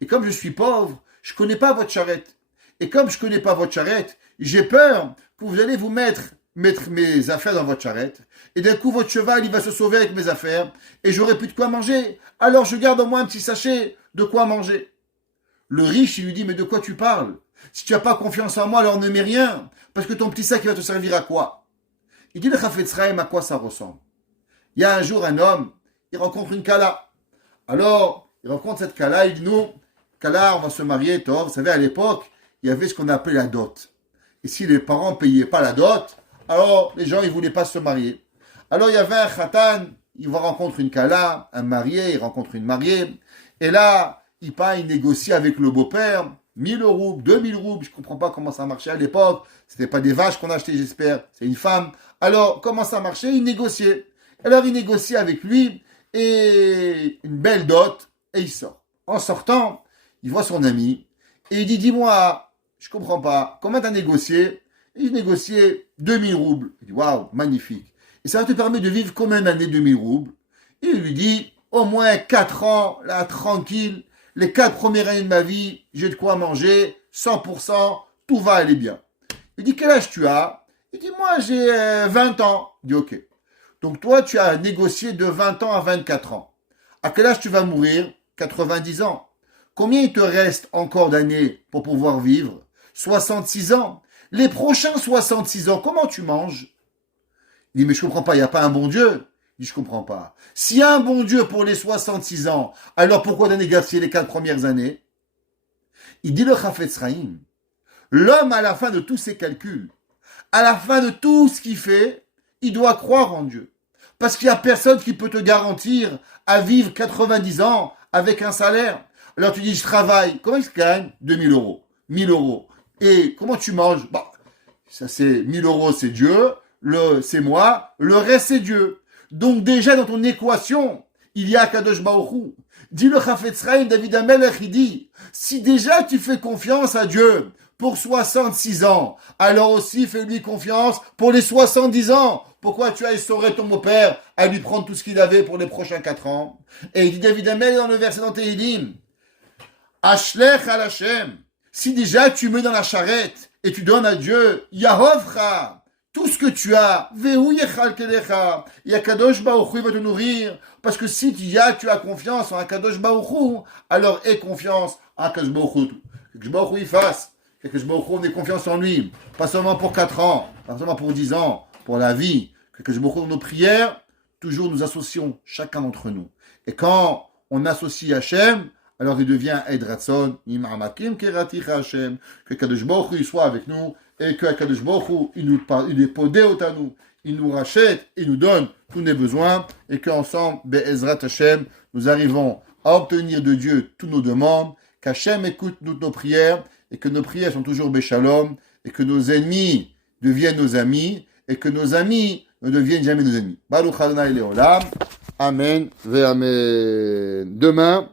Et comme je suis pauvre, je ne connais pas votre charrette. Et comme je ne connais pas votre charrette, j'ai peur que vous allez vous mettre mes affaires dans votre charrette. Et d'un coup, votre cheval, il va se sauver avec mes affaires. Et j'aurai plus de quoi manger. Alors, je garde au moins un petit sachet de quoi manger. Le riche, il lui dit, mais de quoi tu parles? Si tu n'as pas confiance en moi, alors ne mets rien. Parce que ton petit sac, il va te servir à quoi? Il dit le Chafetz Chaim, à quoi ça ressemble? Il y a un jour un homme, il rencontre une Kala. Alors, il rencontre cette Kala, il dit, nous, Kala, on va se marier, toi. Vous savez, à l'époque, il y avait ce qu'on appelait la dot. Et si les parents ne payaient pas la dot, alors les gens, ils ne voulaient pas se marier. Alors, il y avait un Khatan, il va rencontrer une Kala, un marié, il rencontre une mariée. Et là, il négocie avec le beau-père, 1000 roubles, 2000 roubles, je ne comprends pas comment ça marchait à l'époque. Ce n'était pas des vaches qu'on achetait, j'espère, c'est une femme. Alors, comment ça marchait? Il négociait. Alors, il négocie avec lui, et une belle dot, et il sort. En sortant, il voit son ami, et il dit, dis-moi, je ne comprends pas, comment tu as négocié? Il négociait 2000 roubles. Il dit, waouh, magnifique. Et ça te permet de vivre combien d'années 2000 roubles? Il lui dit, au moins 4 ans, là, tranquille. Les 4 premières années de ma vie, j'ai de quoi manger, 100%, tout va aller bien. Il dit, quel âge tu as? Il dit, moi, j'ai 20 ans. Il dit, ok. Donc, toi, tu as négocié de 20 ans à 24 ans. À quel âge tu vas mourir? 90 ans. Combien il te reste encore d'années pour pouvoir vivre? 66 ans. Les prochains 66 ans, comment tu manges? Il dit, mais je comprends pas, il n'y a pas un bon Dieu. Il dit, je comprends pas. S'il y a un bon Dieu pour les 66 ans, alors pourquoi donner gaspiller les 4 premières années? Il dit le Chafetz Chaim, l'homme à la fin de tous ses calculs, à la fin de tout ce qu'il fait, il doit croire en Dieu. Parce qu'il n'y a personne qui peut te garantir à vivre 90 ans avec un salaire. Alors tu dis, je travaille. Comment il se gagne? 2000 euros. 1000 euros. Et comment tu manges? Bah, ça c'est 1000 euros, c'est Dieu. C'est moi. Le reste, c'est Dieu. Donc déjà dans ton équation, il y a Kadosh Baruch Hu. Dit le Chafetz Chaim, David Amelech, il dit, si déjà tu fais confiance à Dieu pour 66 ans, alors aussi fais-lui confiance pour les 70 ans. Pourquoi tu as essoré ton beau-père à lui prendre tout ce qu'il avait pour les prochains 4 ans? Et il dit David Amelech dans le verset dans Tehilim, Ashlech al Hashem, si déjà tu mets dans la charrette et tu donnes à Dieu, Yahovcha, tout ce que tu as, Ve'u yechal kelecha, et Akadosh Baruch Hu va te nourrir, parce que si tu as confiance en Akadosh Baruch Hu, alors aie confiance en Akadosh Baruch Hu. Akadosh Baruch Hu il fasse, Akadosh Baruch Hu on ait confiance en lui, pas seulement pour 4 ans, pas seulement pour 10 ans, pour la vie, Akadosh Baruch Hu dans nos prières, toujours nous associons, chacun d'entre nous. Et quand on associe Hachem, alors il devient Eid Ratson, Imamakim Keratich Hachem, que Kadosh Baruch Hu soit avec nous, et que Kadosh Baruch Hu, il est podé à nous, il nous rachète, il nous donne tous nos besoins, et qu'ensemble, Be'ezrat Hachem, nous arrivons à obtenir de Dieu tous nos demandes, qu'Hachem écoute toutes nos prières, et que nos prières sont toujours Béchalom, et que nos ennemis deviennent nos amis, et que nos amis ne deviennent jamais nos ennemis. Baruch Adonai Leolam. Amen ve Amen. Demain,